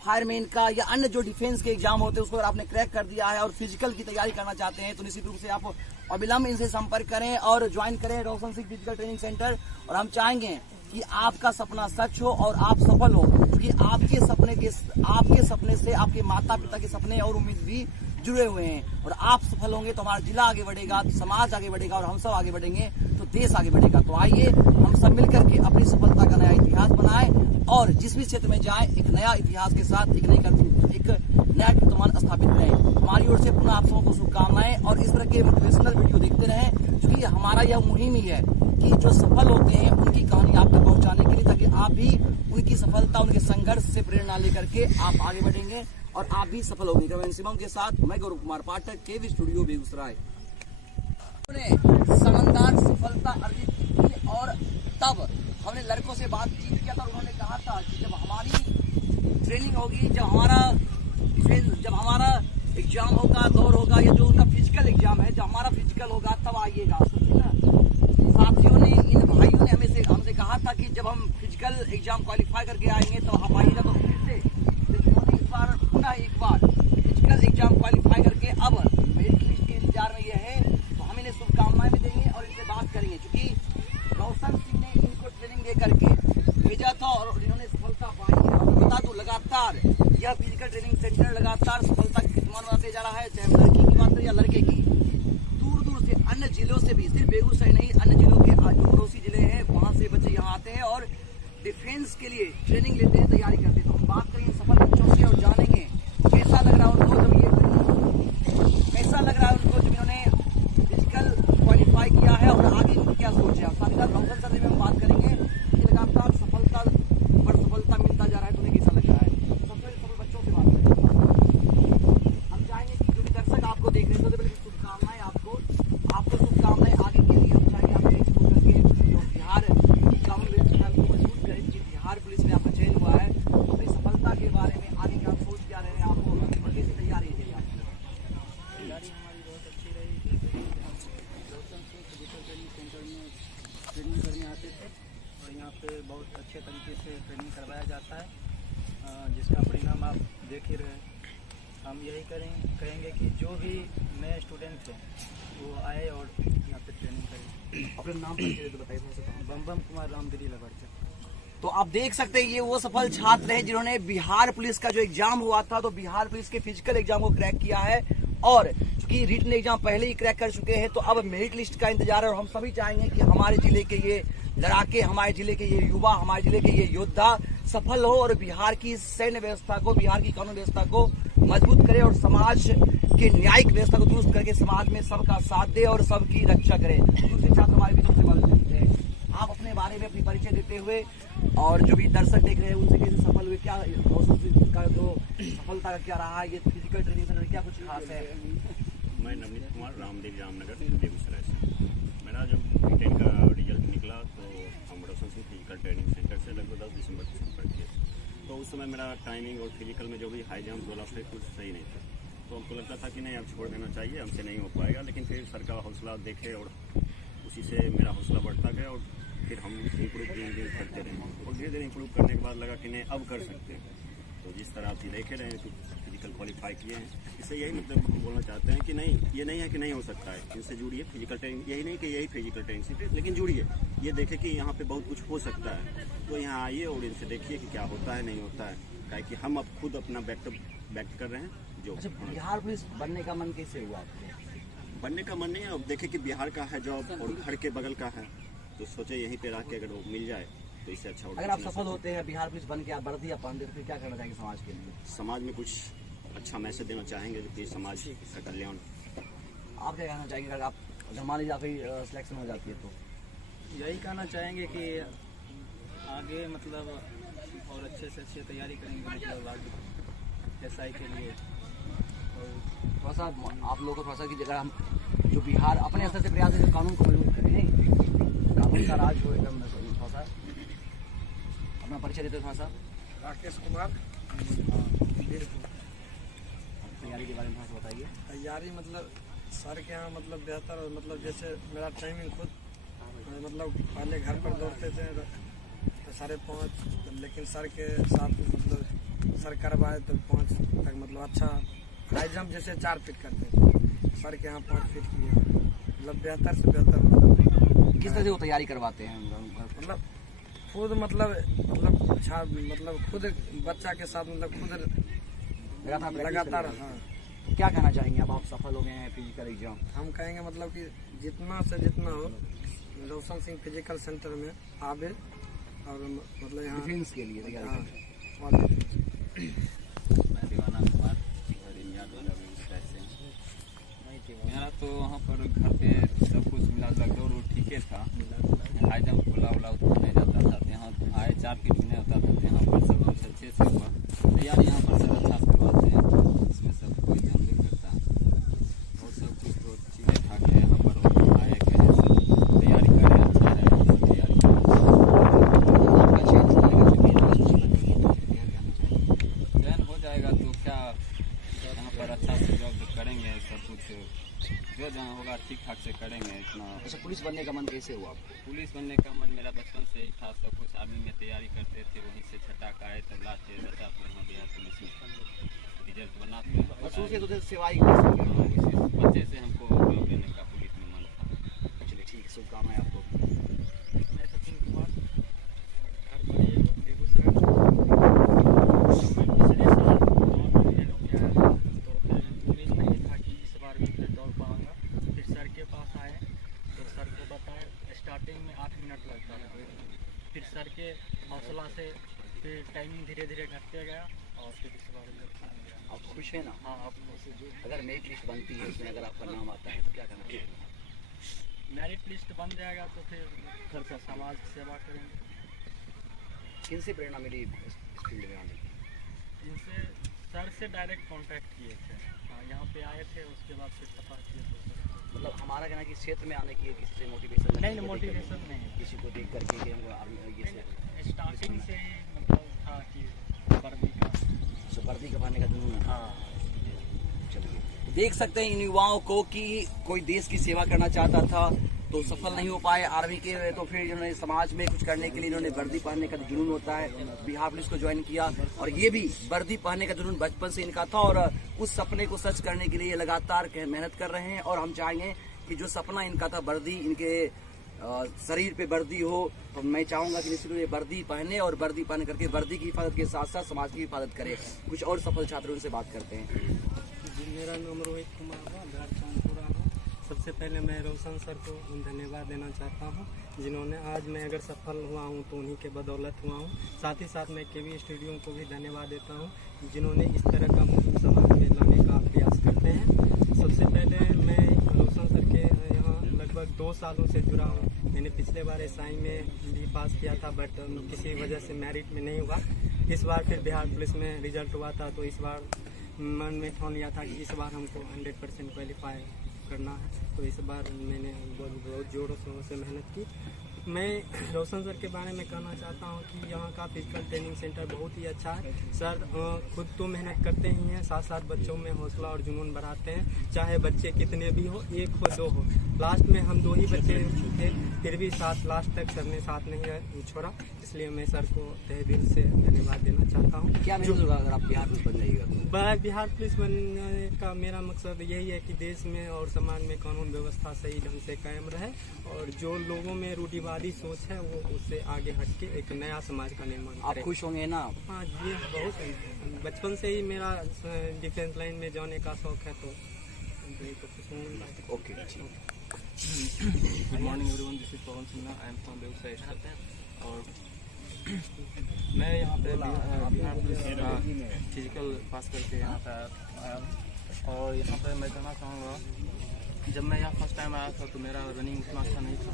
फायरमैन का, या अन्य जो डिफेंस के एग्जाम होते हैं, उसको अगर आपने क्रैक कर दिया है और फिजिकल की तैयारी करना चाहते हैं, तो निश्चित रूप से आप अविलंब इनसे संपर्क करें और ज्वाइन करें रोशन सिंह फिजिकल ट्रेनिंग सेंटर। और हम चाहेंगे कि आपका सपना सच हो और आप सफल हो, क्योंकि आपके सपने से आपके माता पिता के सपने और उम्मीद भी जुड़े हुए हैं। और आप सफल होंगे तो हमारा जिला आगे बढ़ेगा, समाज आगे बढ़ेगा, और हम सब आगे बढ़ेंगे तो देश आगे बढ़ेगा। तो आइए हम सब मिलकर के अपनी सफलता का नया इतिहास बनाएं और जिस भी क्षेत्र में जाएं, एक नया इतिहास के साथ एक नया कीर्तिमान स्थापित करें। हमारी ओर से पुनः आप सबों को शुभकामनाएं, और इस तरह के मोटिवेशनल वीडियो देखते रहें, क्योंकि हमारा यह मुहिम ही है कि जो सफल होते हैं उनकी कहानी आप तक पहुंचाने के लिए, ताकि आप भी उनकी सफलता, उनके संघर्ष से प्रेरणा लेकर के आप आगे बढ़ेंगे और आप भी सफल होंगे। कैमरामैन शिवम के साथ मैं गौरव कुमार पाठक, केवी स्टूडियो बेगूसराय। शानदार सफलता अर्जित की, और तब हमने लड़कों से बातचीत किया था, उन्होंने कहा था कि जब हमारी ट्रेनिंग होगी, जब हमारा एग्जाम होगा, दौड़ होगा, या जो उनका फिजिकल फिजिकल एग्जाम है, जब हमारा फिजिकल होगा तब आइएगा, समझे ना। साथियों ने, इन भाइयों ने हमसे कहा था कि जब हम फिजिकल एग्जाम क्वालिफाई करके आएंगे तो हम आइएगा, तो फिर से इन्होंने इस बार पुनः एक बार फिजिकल एग्जाम क्वालिफाई करके अब मेरिट लिस्ट के इंतजार में ये है, तो हम इन्हें शुभकामनाएं भी देंगे और इनसे बात करेंगे, क्योंकि रोशन सिंह ने इनको ट्रेनिंग दे करके भेजा था और इन्होंने सफलता पाई है। और बता दूं, लगातार यह फिजिकल ट्रेनिंग सेंटर लगातार सफलता की कीर्तिमान बनाते जा रहा है, चाहे लड़की की बात करें या लड़के की। दूर दूर से अन्य जिलों से भी, सिर्फ बेगूसराय नहीं, अन्य जिलों के जो पड़ोसी जिले हैं वहां से बच्चे यहाँ आते हैं और डिफेंस के लिए ट्रेनिंग लेते हैं, तैयारी करते हैं। तो हम बात करेंगे सफल बच्चों से और जानेंगे कैसा लग रहा है उनको जब कैसा लग रहा है उनको जब इन्होंने फिजिकल क्वालिफाई किया है और आगे इनकी क्या सोच है। साथ ही साथ रोशन सर से भी हम बात करेंगे कि लगातार सफलता पर सफलता मिलता जा रहा है, तुम्हें कैसा लग रहा है। सबसे सफल बच्चों से बात करेंगे। हम चाहेंगे कि जो भी दर्शक आपको देख रहे हैं, सबसे पहले शुभकामनाएं आपको शुभकामनाएं आगे के लिए। हम चाहेंगे आप फेसबुक करके जो बिहार कानून व्यवस्था को मजबूत करें, कि बिहार पुलिस में आपका चयन हुआ है, अपनी सफलता के बारे में आगे क्या सोच क्या रहे हैं आपको और कैसी तैयारी है। तैयारी हमारी बहुत अच्छी रही। रोशन सिंह फिजिकल ट्रेनिंग सेंटर में ट्रेनिंग करने आते थे और यहाँ पे बहुत अच्छे तरीके से ट्रेनिंग करवाया जाता है, जिसका परिणाम आप देख ही रहे हैं। हम यही कहेंगे कि जो भी नए स्टूडेंट हैं वो आए और यहाँ पे ट्रेनिंग करें। अपने नाम पर तो बताइए। बम कुमार रामगिरी लवर्चा। तो आप देख सकते हैं ये वो सफल छात्र हैं जिन्होंने बिहार पुलिस का जो एग्जाम हुआ था, तो बिहार पुलिस के फिजिकल एग्जाम को क्रैक किया है और चूंकि रिटन एग्जाम पहले ही क्रैक कर चुके हैं, तो अब मेरिट लिस्ट का इंतजार है। और हम सभी चाहेंगे कि हमारे जिले के ये लड़ाके, हमारे जिले के ये युवा, हमारे जिले के ये योद्धा सफल हो और बिहार की सैन्य व्यवस्था को, बिहार की कानून व्यवस्था को मजबूत करे और समाज के न्यायिक व्यवस्था को दुरुस्त करके समाज में सबका साथ दे और सबकी रक्षा करे। दूसरे छात्र हमारे बीच से बात करते हैं, आप अपने बारे में अपनी परिचय देते हुए और जो भी दर्शक देख रहे हैं उनसे कैसे सफल हुए, क्या का जो सफलता का क्या रहा है, ये फिजिकल ट्रेनिंग सेंटर क्या कुछ खास है। मैं नवनीत कुमार रामदेव रामनगर बेगूसराय से। मेरा जब B.Tech का रिजल्ट निकला तो हम रोशन सिंह फिजिकल ट्रेनिंग सेंटर से लगभग 10 दिसंबर से संपर्क किए। तो उस समय मेरा टाइमिंग और फिजिकल में जो भी हाई जंप गोला फेंक कुछ सही नहीं था, तो हमको लगता था कि नहीं अब छोड़ देना चाहिए, हमसे नहीं हो पाएगा। लेकिन फिर सर का हौसला देखे और उसी से मेरा हौसला बढ़ता गया और फिर हम इम्प्रूव दिन करते रहे और धीरे धीरे इम्प्रूव करने के बाद लगा कि नहीं अब कर सकते हैं। तो जिस तरह आप देखे रहे हैं कि फिजिकल क्वालिफाई किए हैं, इससे यही मतलब बोलना चाहते हैं कि नहीं, ये नहीं है कि नहीं हो सकता है, इनसे जुड़िए। फिजिकल ट्रेनिंग यही नहीं कि यही फिजिकल ट्रेनिंग से, लेकिन जुड़िए, ये देखें कि यहाँ पे बहुत कुछ हो सकता है। तो यहाँ आइए और इनसे देखिए कि क्या होता है नहीं होता है, क्या कि हम अब खुद अपना व्यक्त कर रहे हैं। जो बिहार पुलिस बनने का मन कैसे हुआ? बनने का मन नहीं है, अब देखें कि बिहार का है जॉब और घर के बगल का है, तो सोचे यहीं पे रह के अगर वो मिल जाए तो इससे अच्छा होगा। अगर आप सफल होते हैं, बिहार पुलिस बन के आप वर्दी पहनते तो फिर क्या करना चाहेंगे समाज के लिए? समाज में कुछ अच्छा मैसेज देना चाहेंगे कि समाज का कल्याण। आप क्या कहना चाहेंगे अगर आप, मान लीजिए आपकी सिलेक्शन हो जाती है तो? यही कहना चाहेंगे कि आगे मतलब और अच्छे से अच्छी तैयारी करेंगे, मतलब आगे SI के लिए। और थोड़ा सा आप लोगों को थोड़ा सा कि अगर हम जो बिहार अपने स्तर से प्रयास है कानून को मजबूत करें, नहीं कानून का राज हो एकदम, थोड़ा सा अपना परिचय देते थोड़ा सा। राकेश कुमार। तैयारी के बारे में थोड़ा सा बताइए। तैयारी मतलब सर के यहाँ मतलब बेहतर, मतलब जैसे मेरा टाइमिंग खुद मतलब पहले घर पर दौड़ते थे 5:30, लेकिन सर के साथ मतलब सर करवाए तो 5 तक मतलब अच्छा हाई जंप जैसे 4 फीट करते थे, सर के यहाँ 5 फीट किए, मतलब बेहतर से बेहतर। मतलब किस तरह से वो तैयारी करवाते हैं? मतलब खुद मतलब अच्छा, मतलब खुद बच्चा के साथ मतलब खुद लगातार। हाँ, तो क्या कहना चाहेंगे अब आप सफल हो गए हैं फिजिकल एग्जाम? हम कहेंगे मतलब कि जितना से जितना हो रोशन सिंह फिजिकल सेंटर में आवे और मतलब यहाँ डिफेंस के लिए तैयारी करें। हाँ, मैं दीवाना कुमार बेगूसराय से। मेरा तो वहाँ पर घर पे सब कुछ मिला जुला दौड़ ठीक था, हाई जंप गोला वोला उतना नहीं जाता था, यहाँ आए 4 फीट नहीं होता था, यहाँ पर सब कुछ अच्छे से हुआ। तैयारी यहाँ पर सब अच्छा से करवाते हैं, इसमें सब कोई ध्यान नहीं करता और सब कुछ तो ठीक ठाक है। यहाँ पर आए कहे सब तैयारी करें, अच्छा है तैयारी। चयन हो जाएगा तो क्या यहाँ पर अच्छा से जॉब करेंगे, सब कुछ जो जहाँ होगा ठीक ठाक से करेंगे इतना। अच्छा, पुलिस बनने का मन कैसे हुआ आपको? पुलिस बनने का मन मेरा बचपन से ही था, सब कुछ आर्मी में तैयारी करते थे, वहीं से छटाक आए तब लास्ट ईयर बचा तो यहाँ बिहार पुलिस में रिजल्ट बना और सोचे तो तो सेवा ही कर बच्चे से हमको जॉब लेने का पुलिस में मन था। चलिए ठीक है, शुभकामनाएं आपको। मैं सचिन कुमार, घर बड़ी बेगूसराय। पिछले साल दौड़ में हो गया तो फिर उम्मीद नहीं था कि इस बार भी फिर दौड़ पाऊंगा। फिर सर के पास आए तो सर को बताए, स्टार्टिंग में 8 मिनट लगता था, फिर सर के हौसला से फिर टाइमिंग धीरे धीरे घटते गया और फिर इस बार रिजल्ट आ गया। आप खुश हैं ना? हाँ, आप अगर मेरिट लिस्ट बनती है उसमें अगर आपका नाम आता है तो क्या करना चाहिए? मेरिट लिस्ट बन जाएगा तो फिर घर से समाज की सेवा करेंगे। किनसे प्रेरणा मिली इस फील्ड में आने की? इनसे सर से डायरेक्ट कांटेक्ट किए थे। हाँ, यहाँ पे आए थे, उसके बाद फिर पता किए तो मतलब हमारा कहना है कि इस क्षेत्र में आने की किसी से मोटिवेशन नहीं, मोटिवेशन नहीं। किसी को देख करके कि हमको आर्मी ये से स्टार्टिंग से ही मतलब था कि वर्दी का वर्दी कमाने का जुनून है। हाँ, चलिए, देख सकते हैं इन युवाओं को कि कोई देश की सेवा करना चाहता था तो सफल नहीं हो पाए आर्मी के, तो फिर इन्होंने समाज में कुछ करने के लिए इन्होंने वर्दी पहनने का जुनून होता है, बिहार पुलिस को ज्वाइन किया। और ये भी वर्दी पहनने का जुनून बचपन से इनका था और उस सपने को सच करने के लिए लगातार मेहनत कर रहे हैं। और हम चाहेंगे कि जो सपना इनका था वर्दी, इनके शरीर पे वर्दी हो, तो मैं चाहूंगा कि निश्चित रूप से वर्दी पहने और वर्दी पहन करके वर्दी की हिफाजत के साथ साथ समाज की हिफाजत करे। कुछ और सफल छात्रों से बात करते हैं। जी, मेरा नाम रोहित कुमार है, घर चांदपुरा है। सबसे पहले मैं रोशन सर को धन्यवाद देना चाहता हूं, जिन्होंने आज मैं अगर सफल हुआ हूं तो उन्हीं के बदौलत हुआ हूं। साथ ही साथ मैं केवी स्टूडियो को भी धन्यवाद देता हूं, जिन्होंने इस तरह का मुहिम समाज में लाने का प्रयास करते हैं। सबसे पहले मैं रोशन सर के यहाँ लगभग 2 सालों से जुड़ा हूँ। मैंने पिछले बार SI में भी पास किया था, बट किसी वजह से मेरिट में नहीं हुआ। इस बार फिर बिहार पुलिस में रिजल्ट हुआ था, तो इस बार मन में ठान लिया था कि इस बार हमको 100% क्वालिफाई करना है। तो इस बार मैंने बहुत जोरों शोरों से मेहनत की। मैं रोशन सर के बारे में कहना चाहता हूं कि यहाँ का फिजिकल ट्रेनिंग सेंटर बहुत ही अच्छा है। सर खुद तो मेहनत करते ही हैं, साथ साथ बच्चों में हौसला और जुनून बढ़ाते हैं। चाहे बच्चे कितने भी हो, 1 हो 2 हो। लास्ट में हम 2 ही बच्चे थे, फिर भी साथ लास्ट तक सर ने साथ नहीं छोड़ा। इसलिए मैं सर को तहे दिल से धन्यवाद देना चाहता हूँ। क्या महसूस होगा अगर आप बिहार पुलिस बन जाइएगा तो? बिहार पुलिस बनने का मेरा मकसद यही है कि देश में और समाज में कानून व्यवस्था सही ढंग से कायम रहे और जो लोगों में रूढ़िवादी सोच है वो उससे आगे हट के एक नया समाज का निर्माण आप करे। खुश होंगे ना? हाँ जी, बहुत बचपन से ही मेरा डिफेंस लाइन में जाने का शौक है, तो खुश हूँ। ओके, ठीक। Good morning everyone, this is Pawan Sinha, I am from Begusarai. और मैं यहाँ पे बिहार पुलिस का फिजिकल पास करके यहाँ पे आया और यहाँ पे मैं कहना चाहूँगा, जब मैं यहाँ फर्स्ट टाइम आया था तो मेरा रनिंग उतना अच्छा नहीं था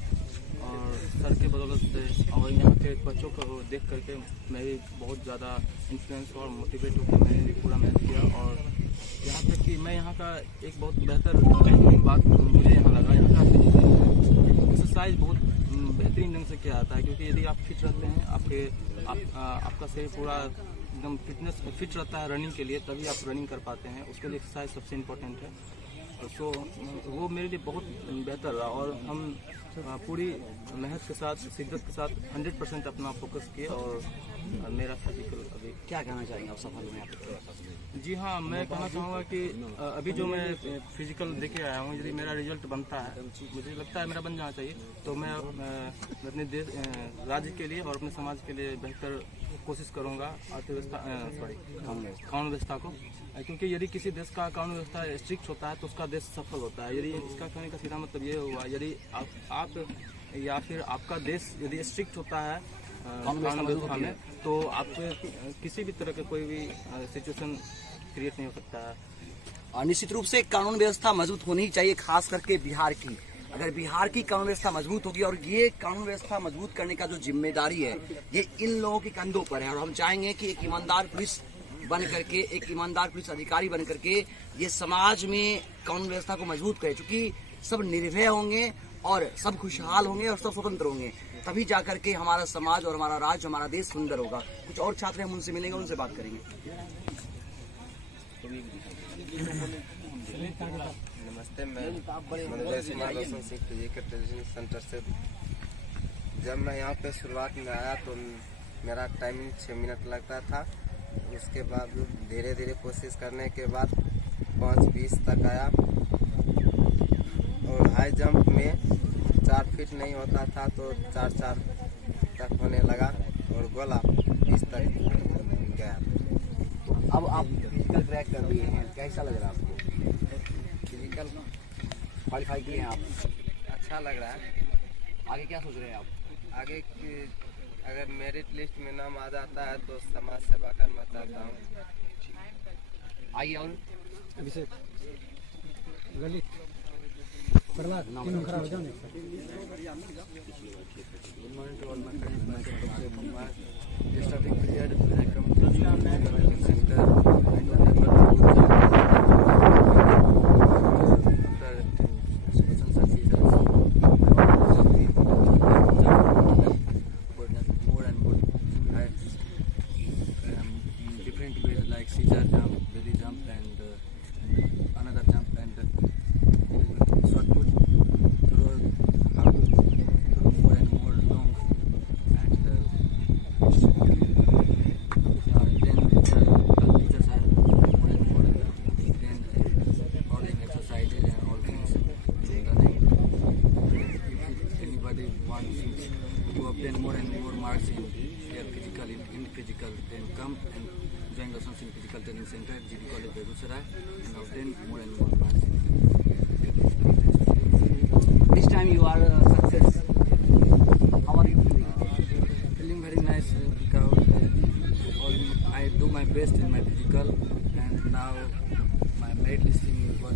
और सर के बदौलत से और यहाँ के बच्चों को देख करके मैं भी बहुत ज़्यादा इन्फ्लुएंस और मोटिवेट होकर मैंने भी पूरा मेहनत किया। और यहाँ तक कि मैं यहाँ का एक बहुत बेहतर बात मुझे यहाँ लगा, यहाँ का एक्सरसाइज बहुत बेहतरीन ढंग से किया जाता है, क्योंकि यदि आप फिट रहते हैं, आपका शरीर पूरा एकदम फिटनेस फिट रहता है रनिंग के लिए, तभी आप रनिंग कर पाते हैं। उसके लिए एक्सरसाइज सबसे इम्पोर्टेंट है। तो वो मेरे लिए बहुत बेहतर रहा और हम पूरी मेहनत के साथ, शिद्दत के साथ 100% अपना फोकस किए और मेरा फिजिकल अभी। क्या कहना चाहेंगे आप सफल हुए आप? जी हाँ, मैं कहना चाहूँगा कि अभी जो मैं फिजिकल देके आया हूँ, यदि मेरा रिजल्ट बनता है, मुझे लगता है मेरा बन जाना चाहिए, तो मैं अपने देश राज्य के लिए और अपने समाज के लिए बेहतर कोशिश करूँगा अर्थव्यवस्था कानून व्यवस्था को, क्योंकि यदि किसी देश का कानून व्यवस्था स्ट्रिक्ट होता है तो उसका देश सफल होता है। यदि इसका कहने का सीधा मतलब ये हुआ, यदि आप या फिर आपका देश यदि स्ट्रिक्ट होता है कानून व्यवस्था में, तो आप किसी भी तरह का कोई भी सिचुएशन क्रिएट नहीं हो सकता है। निश्चित रूप से कानून व्यवस्था मजबूत होनी चाहिए, खास करके बिहार की। अगर बिहार की कानून व्यवस्था मजबूत होगी, और ये कानून व्यवस्था मजबूत करने का जो जिम्मेदारी है ये इन लोगों के कंधों पर है। और हम चाहेंगे कि एक ईमानदार पुलिस बन करके, एक ईमानदार पुलिस अधिकारी बन करके ये समाज में कानून व्यवस्था को मजबूत करे, क्योंकि सब निर्भय होंगे और सब खुशहाल होंगे और सब स्वतंत्र होंगे, तभी जाकर के हमारा समाज और हमारा राज्य, हमारा देश सुंदर होगा। कुछ और छात्र हम उनसे मिलेंगे, उनसे बात करेंगे। नमस्ते, मैं मनोज कुमार रोशन सिंह फिजिकल ट्रेनिंग सेंटर से। जब मैं यहाँ पे शुरुआत में आया तो मेरा टाइमिंग 6 मिनट लगता था। उसके बाद धीरे धीरे कोशिश करने के बाद 5:20 तक आया और हाई जंप में 4 फीट नहीं होता था तो 4 तक होने लगा और गोला 20 तक गया। अब आप फिजिकल क्रैक कर दिए हैं, कैसा लग रहा है आपको? फिजिकल क्वालिफाई किए हैं आप, अच्छा लग रहा है। आगे क्या सोच रहे हैं आप? आगे की अगर मेरिट लिस्ट में नाम आ जाता है तो समाज सेवा करना चाहता हूँ। आइए और अभिषेक ललित प्रहलाद तीनों खड़ा हो जाओ ना। Starting period when I come to the center, I don't ever more and more different ways like scissor jump, belly jump, and another jump and shot put. Throw how to throw more and more long and then teachers are more and more then calling exercises and all things running. If anybody wants to obtain more and more marks in their physical, in physical, then come and join the Singh Physical Training Center, GD College, Begusarai, and obtain more and more marks. this time you are a success. How are you feeling? Feeling very nice because I do my best in my physical, and now my merit listing is what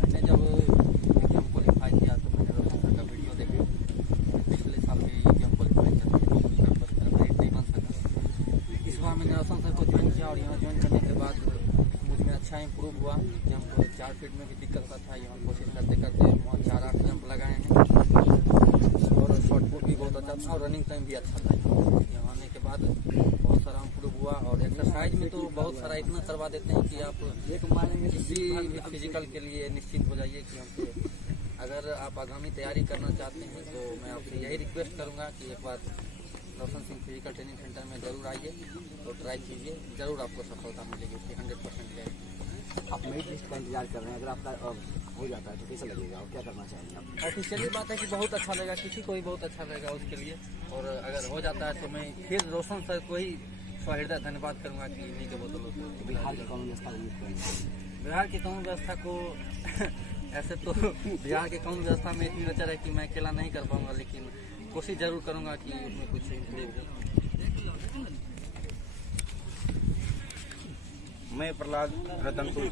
मैंने जब exam qualify किया तो मैंने रोशन sir का video देखा। पिछले साल भी एग्जाम क्वालिफाई किया था, बस मेरा मेरिट नहीं बन सका। इस बार मैंने रोशन सर को ज्वाइन किया और यहाँ ज्वाइन करने के बाद मुझ में अच्छा इम्प्रूव हुआ। जंप 4 फीट में भी दिक्कत था, यहाँ कोशिश करते करते वहाँ 4-8 जंप लगाए हैं और शॉर्ट पुट भी बहुत अच्छा था और रनिंग टाइम भी अच्छा था। यहाँ आने के बाद बहुत सारा इम्प्रूव हुआ और एक्सरसाइज में तो बहुत सारा इतना करवा देते हैं कि आप एक महीने में किसी भी फिजिकल के लिए निश्चिंत हो जाइए कि हमसे अगर आप आगामी तैयारी करना चाहते हैं तो मैं आपसे यही रिक्वेस्ट करूँगा कि एक बार रोशन सिंह फिजिकल ट्रेनिंग सेंटर में ज़रूर आइए और ट्राई कीजिए, ज़रूर आपको सफलता मिलेगी, उसकी 100% गारंटी। आप मेरिट लिस्ट का इंतजार कर रहे हैं, अगर आपका हो जाता है तो कैसा लगेगा और क्या करना चाहेंगे आप? ऑफिशियली बात है कि बहुत अच्छा लगेगा, किसी को भी बहुत अच्छा लगेगा उसके लिए। और अगर हो जाता है तो मैं फिर रोशन सर को ही सहृदय धन्यवाद करूँगा कि इन्हीं के बदौलत से बिहार की कानून व्यवस्था को यूज करेंगे। बिहार की कानून व्यवस्था को ऐसे तो बिहार के कानून व्यवस्था में इतनी नजर है कि मैं अकेला नहीं कर पाऊंगा, लेकिन कोशिश जरूर करूंगा कि उसमें कुछ मैं प्रहलाद रतनपुर।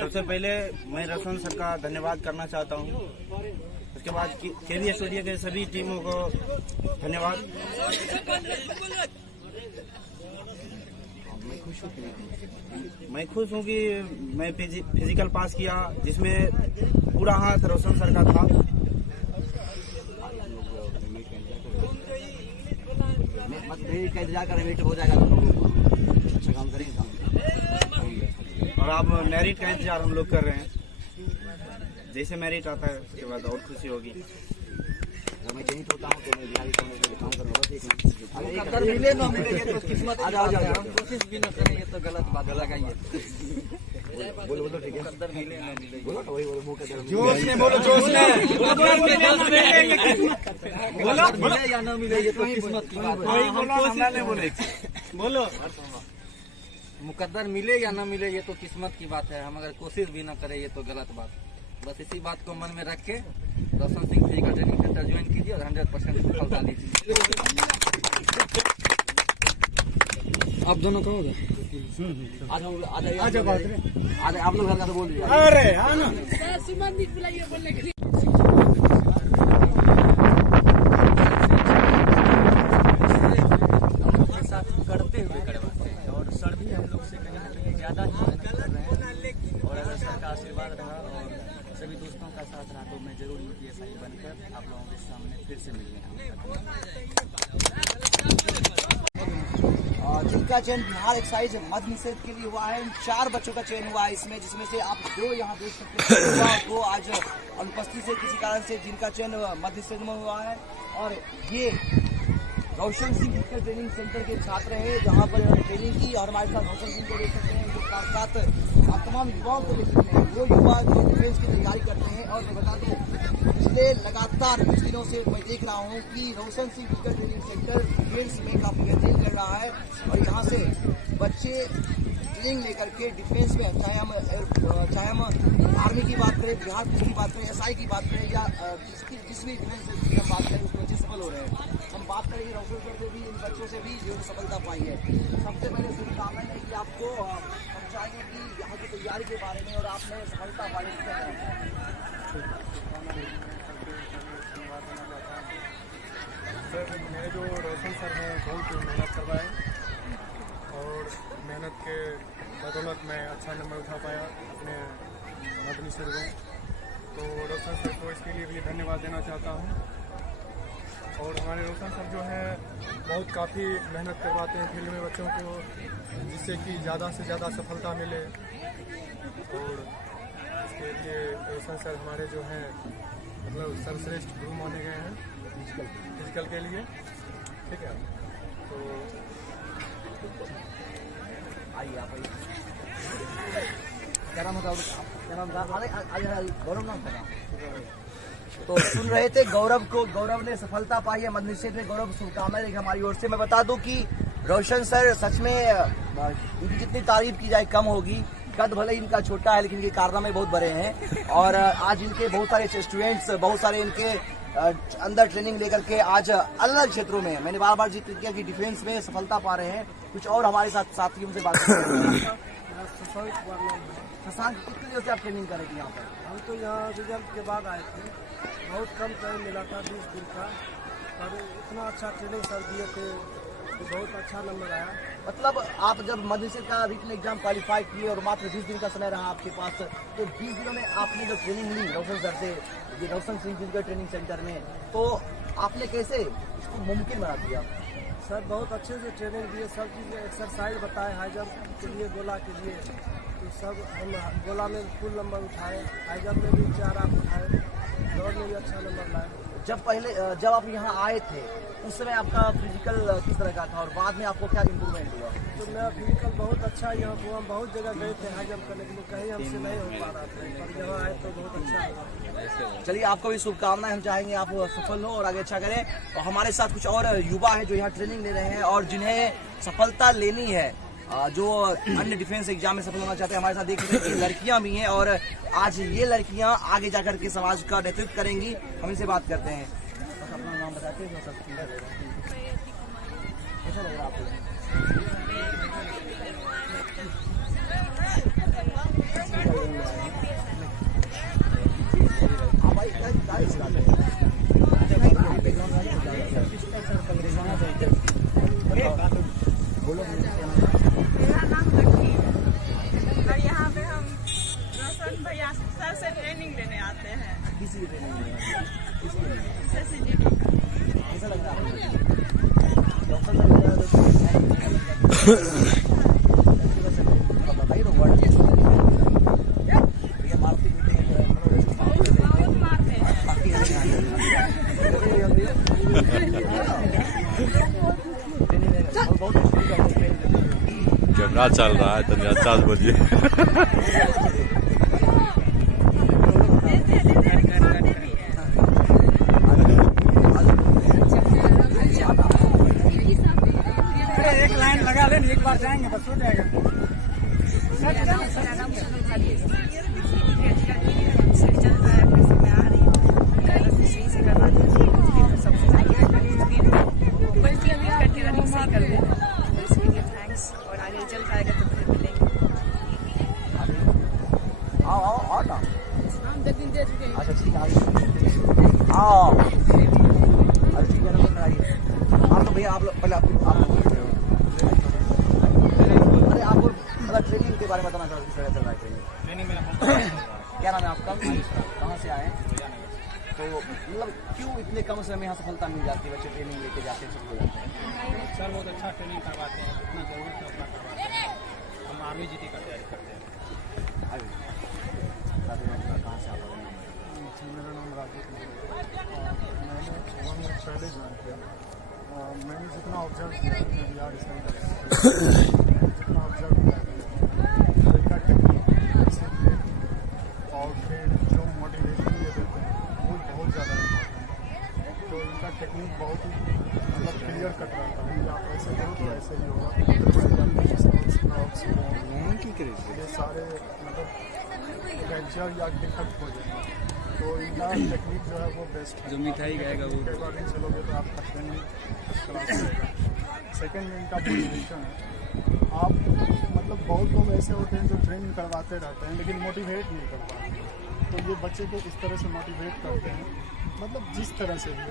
सबसे पहले मैं रोशन सर का धन्यवाद करना चाहता हूँ। उसके बाद केवी स्टूडियो के सभी टीमों को धन्यवाद। मैं खुश हूँ कि मैं फिजिकल पास किया, जिसमें पूरा हाथ रोशन सर का था। मेरिट का इंतजार करें, मेरिट हो जाएगा तो लोग अच्छा काम करेंगे। और अब मेरिट का इंतजार हम लोग कर रहे हैं। जैसे मेरिट आता है उसके बाद और खुशी होगी। अगर मैं चयनित होता हूँ तो मैं बिहार की कानून से काम करूँगा। अगर मिले ना मिले ये तो किस्मत की बात है, हम कोशिश भी न करेंगे तो गलत बात लगाइए। बोलो बोलो, ठीक है। अंदर मिले ना मिले बोलो वही बोलो, मुँह के जोश ने बोलो, जोश ने बोलो, मिले या न मिले ये तो किस्मत की बात है। बोलो, मुकद्दर मिले या न मिले ये तो किस्मत की बात है, हम अगर कोशिश भी न करें ये तो गलत बात। बस इसी बात को मन में रख के Roshan Singh physical training centre join कीजिए और 100% सफलता लीजिए। आप दोनों कहोगे? आप लोग घर का तो बोल दीजिए। अरे हाँ ना, करते हुए करवाते हैं और सर भी हम लोग से कहीं ना कहीं ज़्यादा ही मेहनत कर रहे हैं। और अगर सर का आशीर्वाद रहा और सभी दोस्तों का साथ रहा तो मैं जरूर UPSI बनकर आप लोगों के सामने फिर से मिलने आऊँगा। जिनका चयन बिहार एक्साइज मद्य निषेध के लिए हुआ है, इन 4 बच्चों का चयन हुआ है इसमें, जिसमें से आप 2 यहाँ देख सकते हैं, 2 आज अनुपस्थित से किसी कारण से जिनका चयन मद्य निषेध में हुआ है। और ये रोशन सिंह फिजिकल ट्रेनिंग सेंटर के छात्र हैं, जहाँ पर ट्रेनिंग की। और हमारे साथ रोशन सिंह को देख सकते हैं, इनके साथ साथ आप तमाम युवाओं को देख सकते हैं, वो युवा जो डिफेंस की तैयारी करते हैं। और मैं बता दूं, पिछले लगातार कुछ दिनों से मैं देख रहा हूँ कि Roshan Singh physical training centre defence में काफी बेहतरीन कर रहा है। और यहाँ से बच्चे ट्रेनिंग लेकर के डिफेंस में, चाहे हम आर्मी की बात करें, बिहार पुलिस की बात करें, SI की बात करें, या जिस भी डिफेंस की हम बात करें, उसमें बच्चे सफल हो रहे हैं। हम बात करेंगे रोशन सर से भी, इन बच्चों से भी जो सफलता पाई है। सबसे पहले शुभकामनाएं है कि आपको समझाएंगे कि यहाँ की तैयारी के बारे में और आपने सफलता पाई है। सर, मेरे जो रोशन सर हैं बहुत मेहनत करवाए और मेहनत के बदौलत मैं अच्छा नंबर उठा पाया अपने मद्य निषेध में। तो रोशन सर को इसके लिए भी धन्यवाद देना चाहता हूँ। और हमारे रोशन सर जो है बहुत काफ़ी मेहनत करवाते हैं फील्ड में बच्चों को, जिससे कि ज़्यादा से ज़्यादा सफलता मिले। और इसके लिए रोशन सर हमारे जो हैं मतलब सर्वश्रेष्ठ गुरु माने गए हैं फिजिकल के लिए। ठीक है, तो आइए आप क्या नाम होगा? गौरव नाम था। तो सुन रहे थे गौरव को, गौरव ने सफलता पाई है मद्य निषेध में। गौरव, शुभकामनाएं हमारी ओर से। मैं बता दूं कि रोशन सर सच में इनकी जितनी तारीफ की जाए कम होगी। कद भले इनका छोटा है लेकिन इनके कारनामे बहुत बड़े हैं। और आज इनके बहुत सारे स्टूडेंट्स, बहुत सारे इनके अंदर ट्रेनिंग लेकर के आज अलग अलग क्षेत्रों में, मैंने बार बार जिक्र किया कि डिफेंस में सफलता पा रहे हैं। कुछ और हमारे साथ साथियों से बात करें। शशांक, कितने दिनों से आप ट्रेनिंग करेंगे यहाँ पर? हम तो यहाँ रिजल्ट के बाद आए थे, बहुत कम टाइम मिला था 20 दिन का, और इतना अच्छा ट्रेनिंग सर दिए थे तो बहुत अच्छा नंबर आया। मतलब आप जब मद्य निषेध का रिटन एग्जाम क्वालिफाई किए और मात्र 20 दिन का समय रहा आपके पास, तो 20 दिनों में आपने जो ट्रेनिंग ली रोशन सर से, ये रोशन सिंह फिजिकल ट्रेनिंग सेंटर में, तो आपने कैसे इसको मुमकिन बना दिया? सर बहुत अच्छे से ट्रेनिंग दिए, सब चीज़ एक्सरसाइज बताए, हाई जंप के लिए, गोला के लिए। तो सब हम गोला में फुल नंबर उठाए, हाई जंप में भी 4 आप उठाए, दौड़ में भी अच्छा नंबर लाए। जब आप यहाँ आए थे उस समय आपका फिजिकल किस तरह का था और बाद में आपको क्या इम्प्रूवमेंट हुआ? तो मेरा फिजिकल बहुत अच्छा यहाँ हुआ। हम बहुत जगह गए थे हाई जंप करने के लिए, कहीं हमसे नहीं हो पा रहा था, पर यहाँ आए तो बहुत अच्छा हुआ। चलिए, आपको भी शुभकामनाएं। हम चाहेंगे आप सफल हो और आगे अच्छा करें। और हमारे साथ कुछ और युवा है जो यहाँ ट्रेनिंग ले रहे हैं और जिन्हें सफलता लेनी है, जो अन्य डिफेंस एग्जाम में सफल होना चाहते हैं। हमारे साथ देख सकते हैं कि लड़कियां भी हैं और आज ये लड़कियां आगे जाकर के समाज का नेतृत्व करेंगी। हम इनसे बात करते हैं। बस अपना नाम बताते हैं। कैसा लग रहा है आपको? मेरा नाम लक्ष्मी है और यहाँ पे हम रोशन भैया सर से ट्रेनिंग लेने आते हैं। किसी की ट्रेनिंग नहीं है? कैसा लग रहा है? बताइए तो वर्ड बहुत मारते हैं। कैमरा चल रहा है, तो अच्छा से बोलिए। एक लाइन लगा लें, एक बार जाएंगे बस हो जाएगा। और आगे रिजल्ट आएगा तो फिर मिलेंगे। आओ ना। हम 10 दिन दे चुके हैं। अच्छा ठीक है, आओ। अरे ठीक है ना, फिर आइए। आप लोग भैया, आप लोग पहले अरे आपको मतलब ट्रेनिंग के बारे में बताना चाहूँ, चल रहा है ट्रेनिंग मेरा। क्या नाम है आपका? कहाँ से आए? तो मतलब क्यों इतने कम समय में यहाँ सफलता मिल जाती है, बच्चे ट्रेनिंग लेके जाते हैं, सब हो जाते हैं? सर बहुत अच्छा ट्रेनिंग करवाते हैं, जितना जरूरत है उतना करवाते हैं। हम आर्मी जीडी का तैयारी करते हैं। आगे कहाँ से आप मेरा नाम राजू कुमार मैंने 1 ईयर पहले ज्वाइन किया। मैंने जितना ऑब्जर्व किया बिहार सेंटर जितना ऑब्जर्व किया इनका टेक्निक डिसिप्लिन और फिर जो मोटिवेशन ये देते हैं वो बहुत ज़्यादा इम्पोर्टेंट है। तो इनका टेक्निक बहुत ही मतलब क्लियर कट रहता है कि आप ऐसे करो तो ऐसे ही होगा। ये सारे मतलब कैंसर या डिफेक्ट हो जाएंगे। तो इनका टेक्निक जो है वो बेस्ट है। जो मिठाई खाएगा वो अकॉर्डिंग चलोगे तो आपका ट्रेनिंग क्लास रहेगा। सेकेंड इनका मोटिवेशन है। आप मतलब बहुत लोग ऐसे होते हैं जो ट्रेनिंग करवाते रहते हैं लेकिन मोटिवेट नहीं कर पाते। तो ये बच्चे को इस तरह से मोटिवेट करते हैं मतलब जिस तरह से भी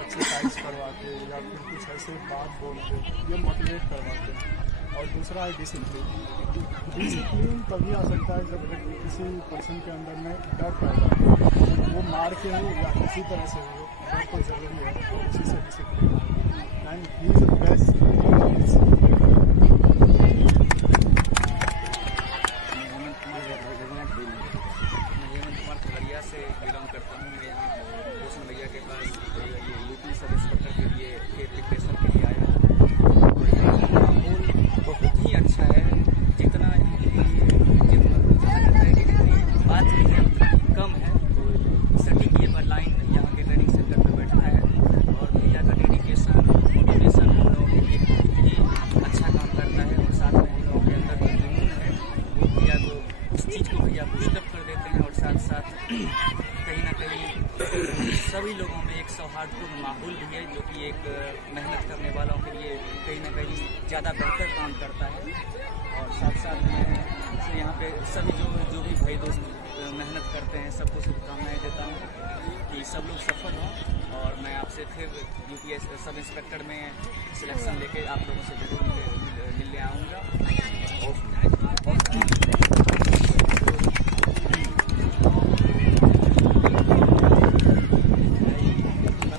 एक्सरसाइज करवा के या फिर कुछ ऐसे बात बोल के ये मोटिवेट करवाते हैं। और दूसरा है डिसिप्लिन। डिसिप्लिन तभी आ सकता है जब किसी पर्सन के अंदर में डर पैदा हो, वो मार के हो या किसी तरह से हो, डर तो जरूरी है, तो उसी से discipline and he is the best. से बिलोंग करता हूँ। मैं यहाँ रोशन भैया के पास ये यूपी सब इंस्पेक्टर के लिए प्रिपरेशन के लिए आया हूँ और यहाँ का माहौल बहुत ही अच्छा है। जितना बात भी है कम है तो सटीक ये लाइन यहाँ के ट्रेनिंग सेंटर पर बैठा है और भैया का डेडिकेशन मोटिवेशन हम लोगों के लिए बहुत ही अच्छा काम करता है और साथ में हम लोगों के अंदर जो जुनून है वो भैया को उस चीज़ को भैया पुशअप कर देते हैं और साथ साथ कहीं ना कहीं सभी लोगों में एक सौहार्दपूर्ण माहौल भी है जो कि एक मेहनत करने वालों के लिए कहीं ना कहीं ज़्यादा बेहतर काम करता है। और साथ साथ में यहाँ पे सभी जो भी भाई दोस्त मेहनत करते हैं सबको शुभकामनाएं देता हूँ कि सब लोग सफल हों और मैं आपसे फिर यूपीएस सब इंस्पेक्टर में सिलेक्शन लेके आप लोगों से जरूर मिलने आऊँगा।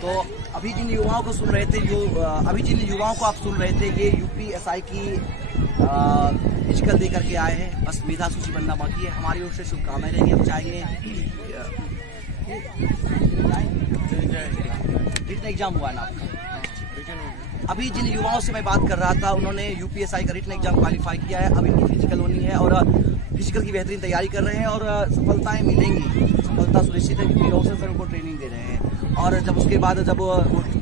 तो अभी जिन युवाओं को सुन रहे थे अभी जिन युवाओं को आप सुन रहे थे ये यूपीएसआई की फिजिकल दे करके आए हैं। बस मेधा सूची बनना बाकी है। हमारी ओर से शुभकामनाएं रहेंगी। हम चाहेंगे रिटन एग्जाम हुआ है ना आपका? अभी जिन युवाओं से मैं बात कर रहा था उन्होंने यूपीएसआई का रिटन एग्जाम क्वालिफाई किया है। अब इनकी फिजिकल होनी है और फिजिकल की बेहतरीन तैयारी कर रहे हैं और सफलताएं मिलेंगी। सफलता सुनिश्चित है क्योंकि रोशन सर उनको ट्रेनिंग दे रहे हैं और जब उसके बाद जब वो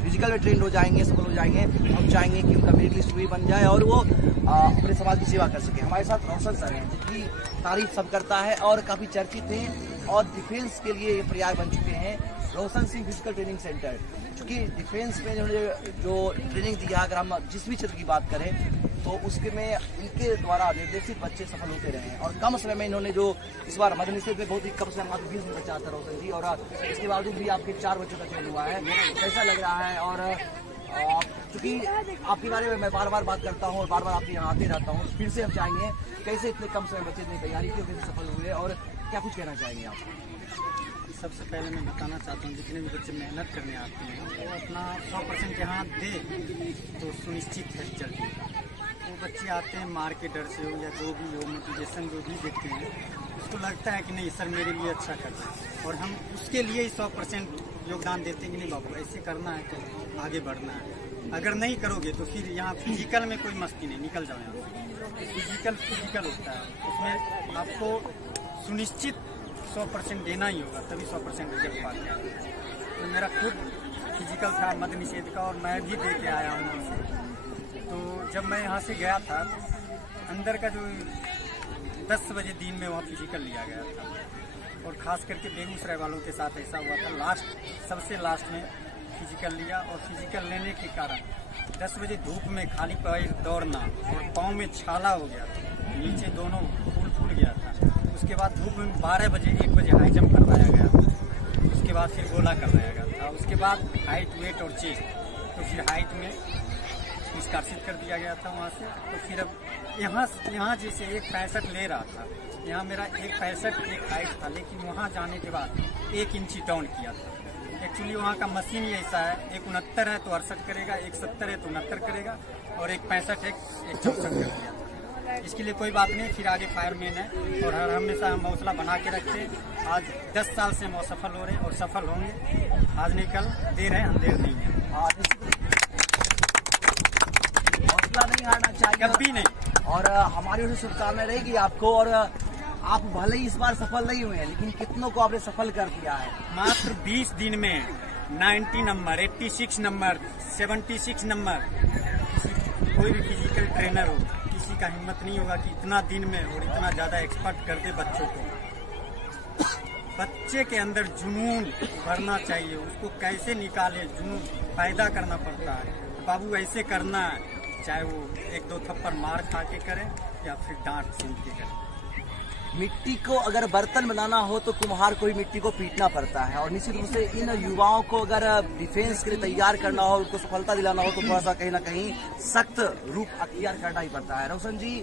फिजिकल में ट्रेंड हो जाएंगे, सफल हो जाएंगे, हम चाहेंगे कि उनका मेरिट लिस्ट भी बन जाए और वो अपने समाज की सेवा कर सके। हमारे साथ रोशन सर हैं जिनकी तारीफ सब करता है और काफ़ी चर्चित हैं और डिफेंस के लिए पर्याय बन चुके हैं। रोशन सिंह फिजिकल ट्रेनिंग सेंटर चूँकि डिफेंस में इन्होंने जो ट्रेनिंग दिया, अगर हम जिस भी क्षेत्र की बात करें तो उसके में इनके द्वारा निर्देशित बच्चे सफल होते रहे हैं और कम समय में इन्होंने जो इस बार मध्य निषेध में बहुत ही कम समय मात्र 20 दिन बच्चा आता रोशन जी और इसके बावजूद भी आपके 4 बच्चों का चयन हुआ है। कैसा लग रहा है? और चूँकि आपके बारे में मैं बार बार बात करता हूँ और बार बार आपके यहाँ आते रहता हूँ, फिर से हम चाहेंगे कैसे इतने कम समय बच्चे ने तैयारी की और कैसे सफल हुए और क्या कुछ कहना चाहेंगे आप? सबसे पहले मैं बताना चाहता हूँ जितने भी बच्चे मेहनत करने आते हैं वो अपना 100% यहाँ दे तो सुनिश्चित है रिजल्ट। वो बच्चे आते हैं मार के डर से हो या जो भी हो, मोटिवेशन जो भी देते हैं उसको लगता है कि नहीं सर मेरे लिए अच्छा कर रहे हैं और हम उसके लिए ही 100% योगदान देते हैं कि नहीं बाबू ऐसे करना है तो आगे बढ़ना है। अगर नहीं करोगे तो फिर यहाँ फिजिकल में कोई मस्ती नहीं, निकल जाओ यहाँ से। फिजिकल होता है उसमें आपको सुनिश्चित 100% देना ही होगा तभी 100% रिजल्ट पाते हैं। तो मेरा खुद फिजिकल था मध्य निषेध का और मैं भी दे के आया हूँ वहाँ से। तो जब मैं यहाँ से गया था अंदर का जो 10 बजे दिन में वहाँ फिजिकल लिया गया था और ख़ास करके बेगूसराय वालों के साथ ऐसा हुआ था। सबसे लास्ट में फिजिकल लिया और फिजिकल लेने के कारण 10 बजे धूप में खाली पैर दौड़ना और पाँव में छाला हो गया था, नीचे दोनों फूल गया था। उसके बाद धूप में 12 बजे 1 बजे हाई जंप करवाया गया, उसके बाद फिर गोला करवाया गया था, उसके बाद हाइट वेट और चेस्ट। तो फिर हाइट में निष्कासित कर दिया गया था वहाँ से। तो फिर अब यहाँ जैसे 1.65 ले रहा था, यहाँ मेरा 1.65 एक हाइट था, लेकिन वहाँ जाने के बाद 1 इंची डाउन किया था। एक्चुअली वहाँ का मशीन ही ऐसा है, 169 है तो 68 करेगा, 170 है तो 69 करेगा, और 1.65 एक 64 कर दिया था। इसके लिए कोई बात नहीं, फिर आगे फायरमैन है और हर हमेशा हम हौसला बना के रखते हैं। आज 10 साल से हम असफल हो रहे हैं और सफल होंगे, आज नहीं कल, देर है अंधेर नहीं है। हौसला नहीं हारना चाहिए कभी नहीं। और हमारी ओर से शुभकामनाएं रहेगी आपको। और आप भले ही इस बार सफल नहीं हुए हैं, लेकिन कितनों को आपने सफल कर दिया है। मात्र 20 दिन में 90 नंबर, 86 नंबर, 76 नंबर। कोई भी फिजिकल ट्रेनर हो, किसी का हिम्मत नहीं होगा कि इतना दिन में और इतना ज़्यादा एक्सपर्ट कर दे बच्चों को। बच्चे के अंदर जुनून भरना चाहिए, उसको कैसे निकाले, जुनून पैदा करना पड़ता है। तो बाबू ऐसे करना है, चाहे वो 1-2 थप्पड़ मार खा के करें या फिर डांट सुन के करें। मिट्टी को अगर बर्तन बनाना हो तो कुम्हार को ही मिट्टी को पीटना पड़ता है। और निश्चित रूप से इन युवाओं को अगर डिफेंस के लिए तैयार करना हो, उनको सफलता दिलाना हो, तो थोड़ा सा कहीं ना कहीं सख्त रूप अख्तियार करना ही पड़ता है। रोशन जी,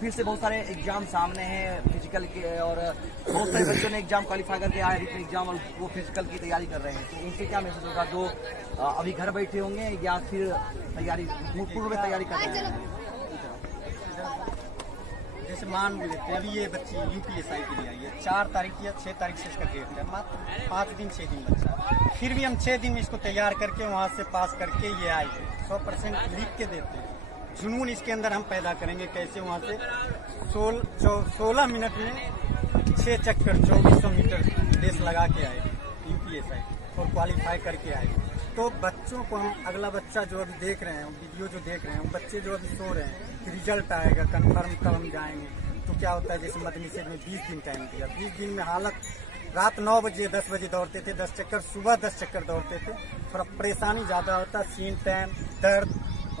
फिर से बहुत सारे एग्जाम सामने हैं फिजिकल के, और बहुत सारे बच्चों ने एग्जाम क्वालिफाई करके आए रिटन एग्जाम, और वो फिजिकल की तैयारी कर रहे हैं। तो उनसे क्या मैसेज होगा जो अभी घर बैठे होंगे या फिर तैयारी पूर्ण में तैयारी कर रहे हैं? जैसे मान लेते हैं अभी ये बच्ची UPSI के लिए आई है, 4 तारीख या 6 तारीख से इसका डेट है, मात्र 5 दिन 6 दिन बच्चा है। फिर भी हम 6 दिन में इसको तैयार करके वहाँ से पास करके ये आई है। 100% लिख के देते हैं। जुनून इसके अंदर हम पैदा करेंगे कैसे, वहाँ से 16 मिनट में 6 चक्कर 2400 मीटर रेस लगा के आए UPSI और क्वालिफाई करके आए। तो बच्चों को हम, अगला बच्चा जो अभी देख रहे हैं, वीडियो जो देख रहे हैं, बच्चे जो अभी सो रहे हैं, रिजल्ट आएगा कन्फर्म कल हम जाएंगे। तो क्या होता है, जैसे मदनी सेठ में 20 दिन टाइम दिया, 20 दिन में हालत रात 9 बजे 10 बजे दौड़ते थे 10 चक्कर, सुबह 10 चक्कर दौड़ते थे। थोड़ा परेशानी ज़्यादा होता, सीन टैन दर्द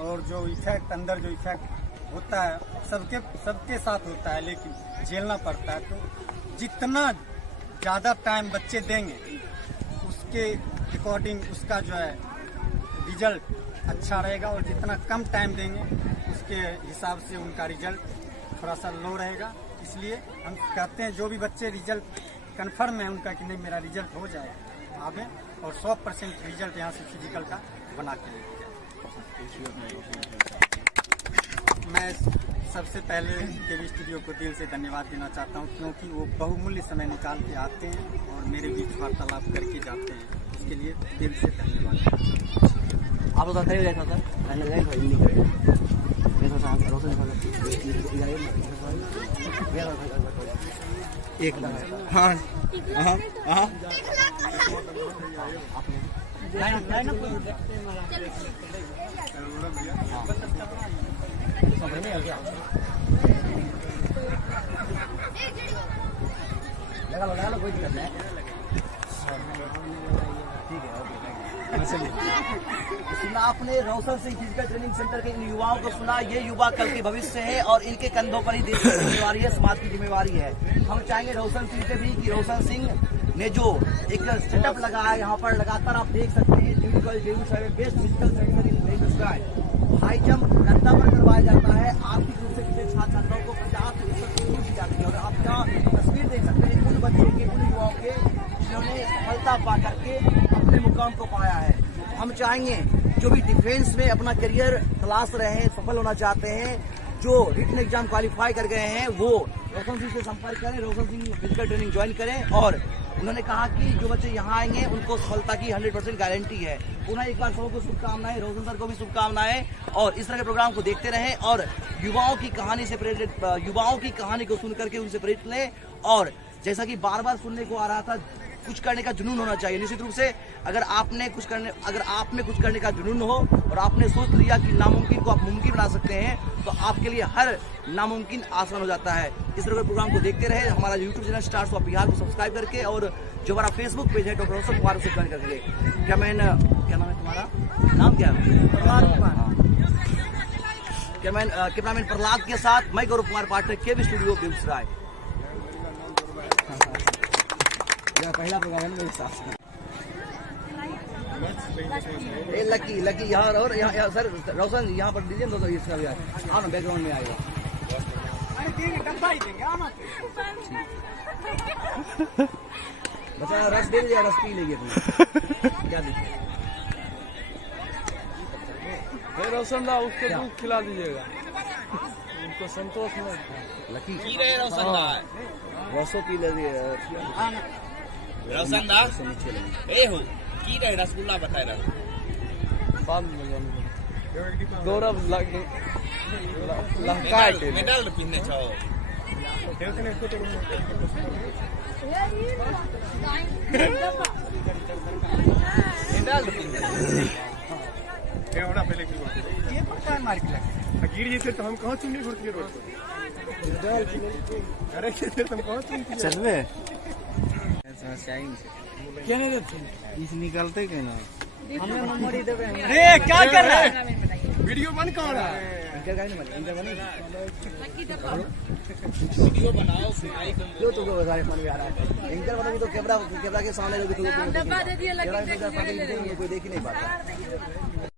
और जो इफेक्ट अंदर जो इफेक्ट होता है सबके साथ होता है, लेकिन झेलना पड़ता है। तो जितना ज़्यादा टाइम बच्चे देंगे उसके अकॉर्डिंग उसका जो है रिजल्ट अच्छा रहेगा, और जितना कम टाइम देंगे उसके हिसाब से उनका रिजल्ट थोड़ा सा लो रहेगा। इसलिए हम कहते हैं जो भी बच्चे रिजल्ट कन्फर्म है उनका कि नहीं मेरा रिजल्ट हो जाए, आगे और 100% रिजल्ट यहाँ से फिजिकल का बना के लेके जाए। मैं सबसे पहले टीवी स्टूडियो को दिल से धन्यवाद देना चाहता हूँ, क्योंकि वो बहुमूल्य समय निकाल के आते हैं और मेरे बीच वार्तालाप करके जाते हैं। इसके लिए दिल से धन्यवाद। आप लोग कहीं रहता था एक मिनट। हाँ हाँ हाँ लगा लो कोई दिक्कत नहीं। ठीक है, सुना आपने रोशन सिंह फिजिकल ट्रेनिंग सेंटर के इन युवाओं को सुना। ये युवा कल के भविष्य है और इनके कंधों पर ही देश की जिम्मेवारी है, समाज की जिम्मेवारी है। हम चाहेंगे रोशन सिंह से भी कि रोशन सिंह ने जो एक सेटअप लगाया यहाँ पर, लगातार आप देख सकते हैं बेस्ट फिजिकल सेंटर इन बेगूसराय। हाई जंप गंदा पर करवाया जाता है। आर्थिक रूप से पिछले छात्र छात्राओं को 50% छूट दी जाती है। और आप यहाँ तस्वीर देख सकते हैं उन बच्चों के, उन युवाओं के जिन्होंने सफलता पा करके अपने मुकाम को पाया है। हम चाहेंगे जो भी डिफेंस में अपना करियर तलाश रहे हैं, सफल होना चाहते हैं, जो रिटन एग्जाम क्वालिफाई कर गए हैं, वो रोशन सिंह से संपर्क करें, रोशन सिंह फिजिकल ट्रेनिंग ज्वाइन करें। और उन्होंने कहा कि जो बच्चे यहाँ आएंगे उनको सफलता की 100% गारंटी है। पुनः एक बार सबको शुभकामनाएं, रोशन सर को भी शुभकामनाएं। और इस तरह के प्रोग्राम को देखते रहें और युवाओं की कहानी से प्रेरित, युवाओं की कहानी को सुन करके उनसे प्रेरित लें। और जैसा कि बार बार सुनने को आ रहा था, कुछ करने का जुनून होना चाहिए। निश्चित रूप से अगर आप में कुछ करने का जुनून हो और आपने सोच लिया कि नामुमकिन को आप मुमकिन बना सकते हैं, तो आपके लिए हर नामुमकिन आसान हो जाता है। इस तरह के प्रोग्राम को देखते रहे। हमारा YouTube channel stars of Bihar को सब्सक्राइब करके, और जो हमारा फेसबुक पेज है डॉक्टर रोशन कुमार उसे ज्वाइन करके। क्या नाम है तुम्हारा? नाम क्या है? कैमरामैन प्रहलाद के साथ मैं गौरव कुमार पाठक, केबी स्टूडियो बेगूसराय। पहला प्रोग्राम है मेरे साथ। ये लकी यहाँ और यहाँ सर रोशन यहाँ पर दीजिए तो इसका भी हाँ ना बैकग्राउंड में आएगा। बच्चा रस दे दीजिए, रस पी लेंगे क्या दीजिए रोशन दा उसको दूध खिला दीजिएगा, उनको संतोष में लकी रोशन दा रसो पी लीजिए रोशन दा ए हो की रहे रसगुल्ला बताए रहे गौरव मेडल पिन्ने छो मेडल पिन्ने पहले ये पक्का मार के लगा गिर जैसे तो हम कहाँ चुनने घुट के रोड पर अरे कैसे तुम कहाँ चुन के चल में क्या नहीं देते इस निकलते के ना हमें मेमोरी देवे अरे क्या कर रहा है वीडियो बन कहाँ रहा है वीडियो बनाओ क्यों तुमको बता मन में आ रहा है एंकर मतलब तो कैमरा के सामने लोग कोई देख ही नहीं पाता।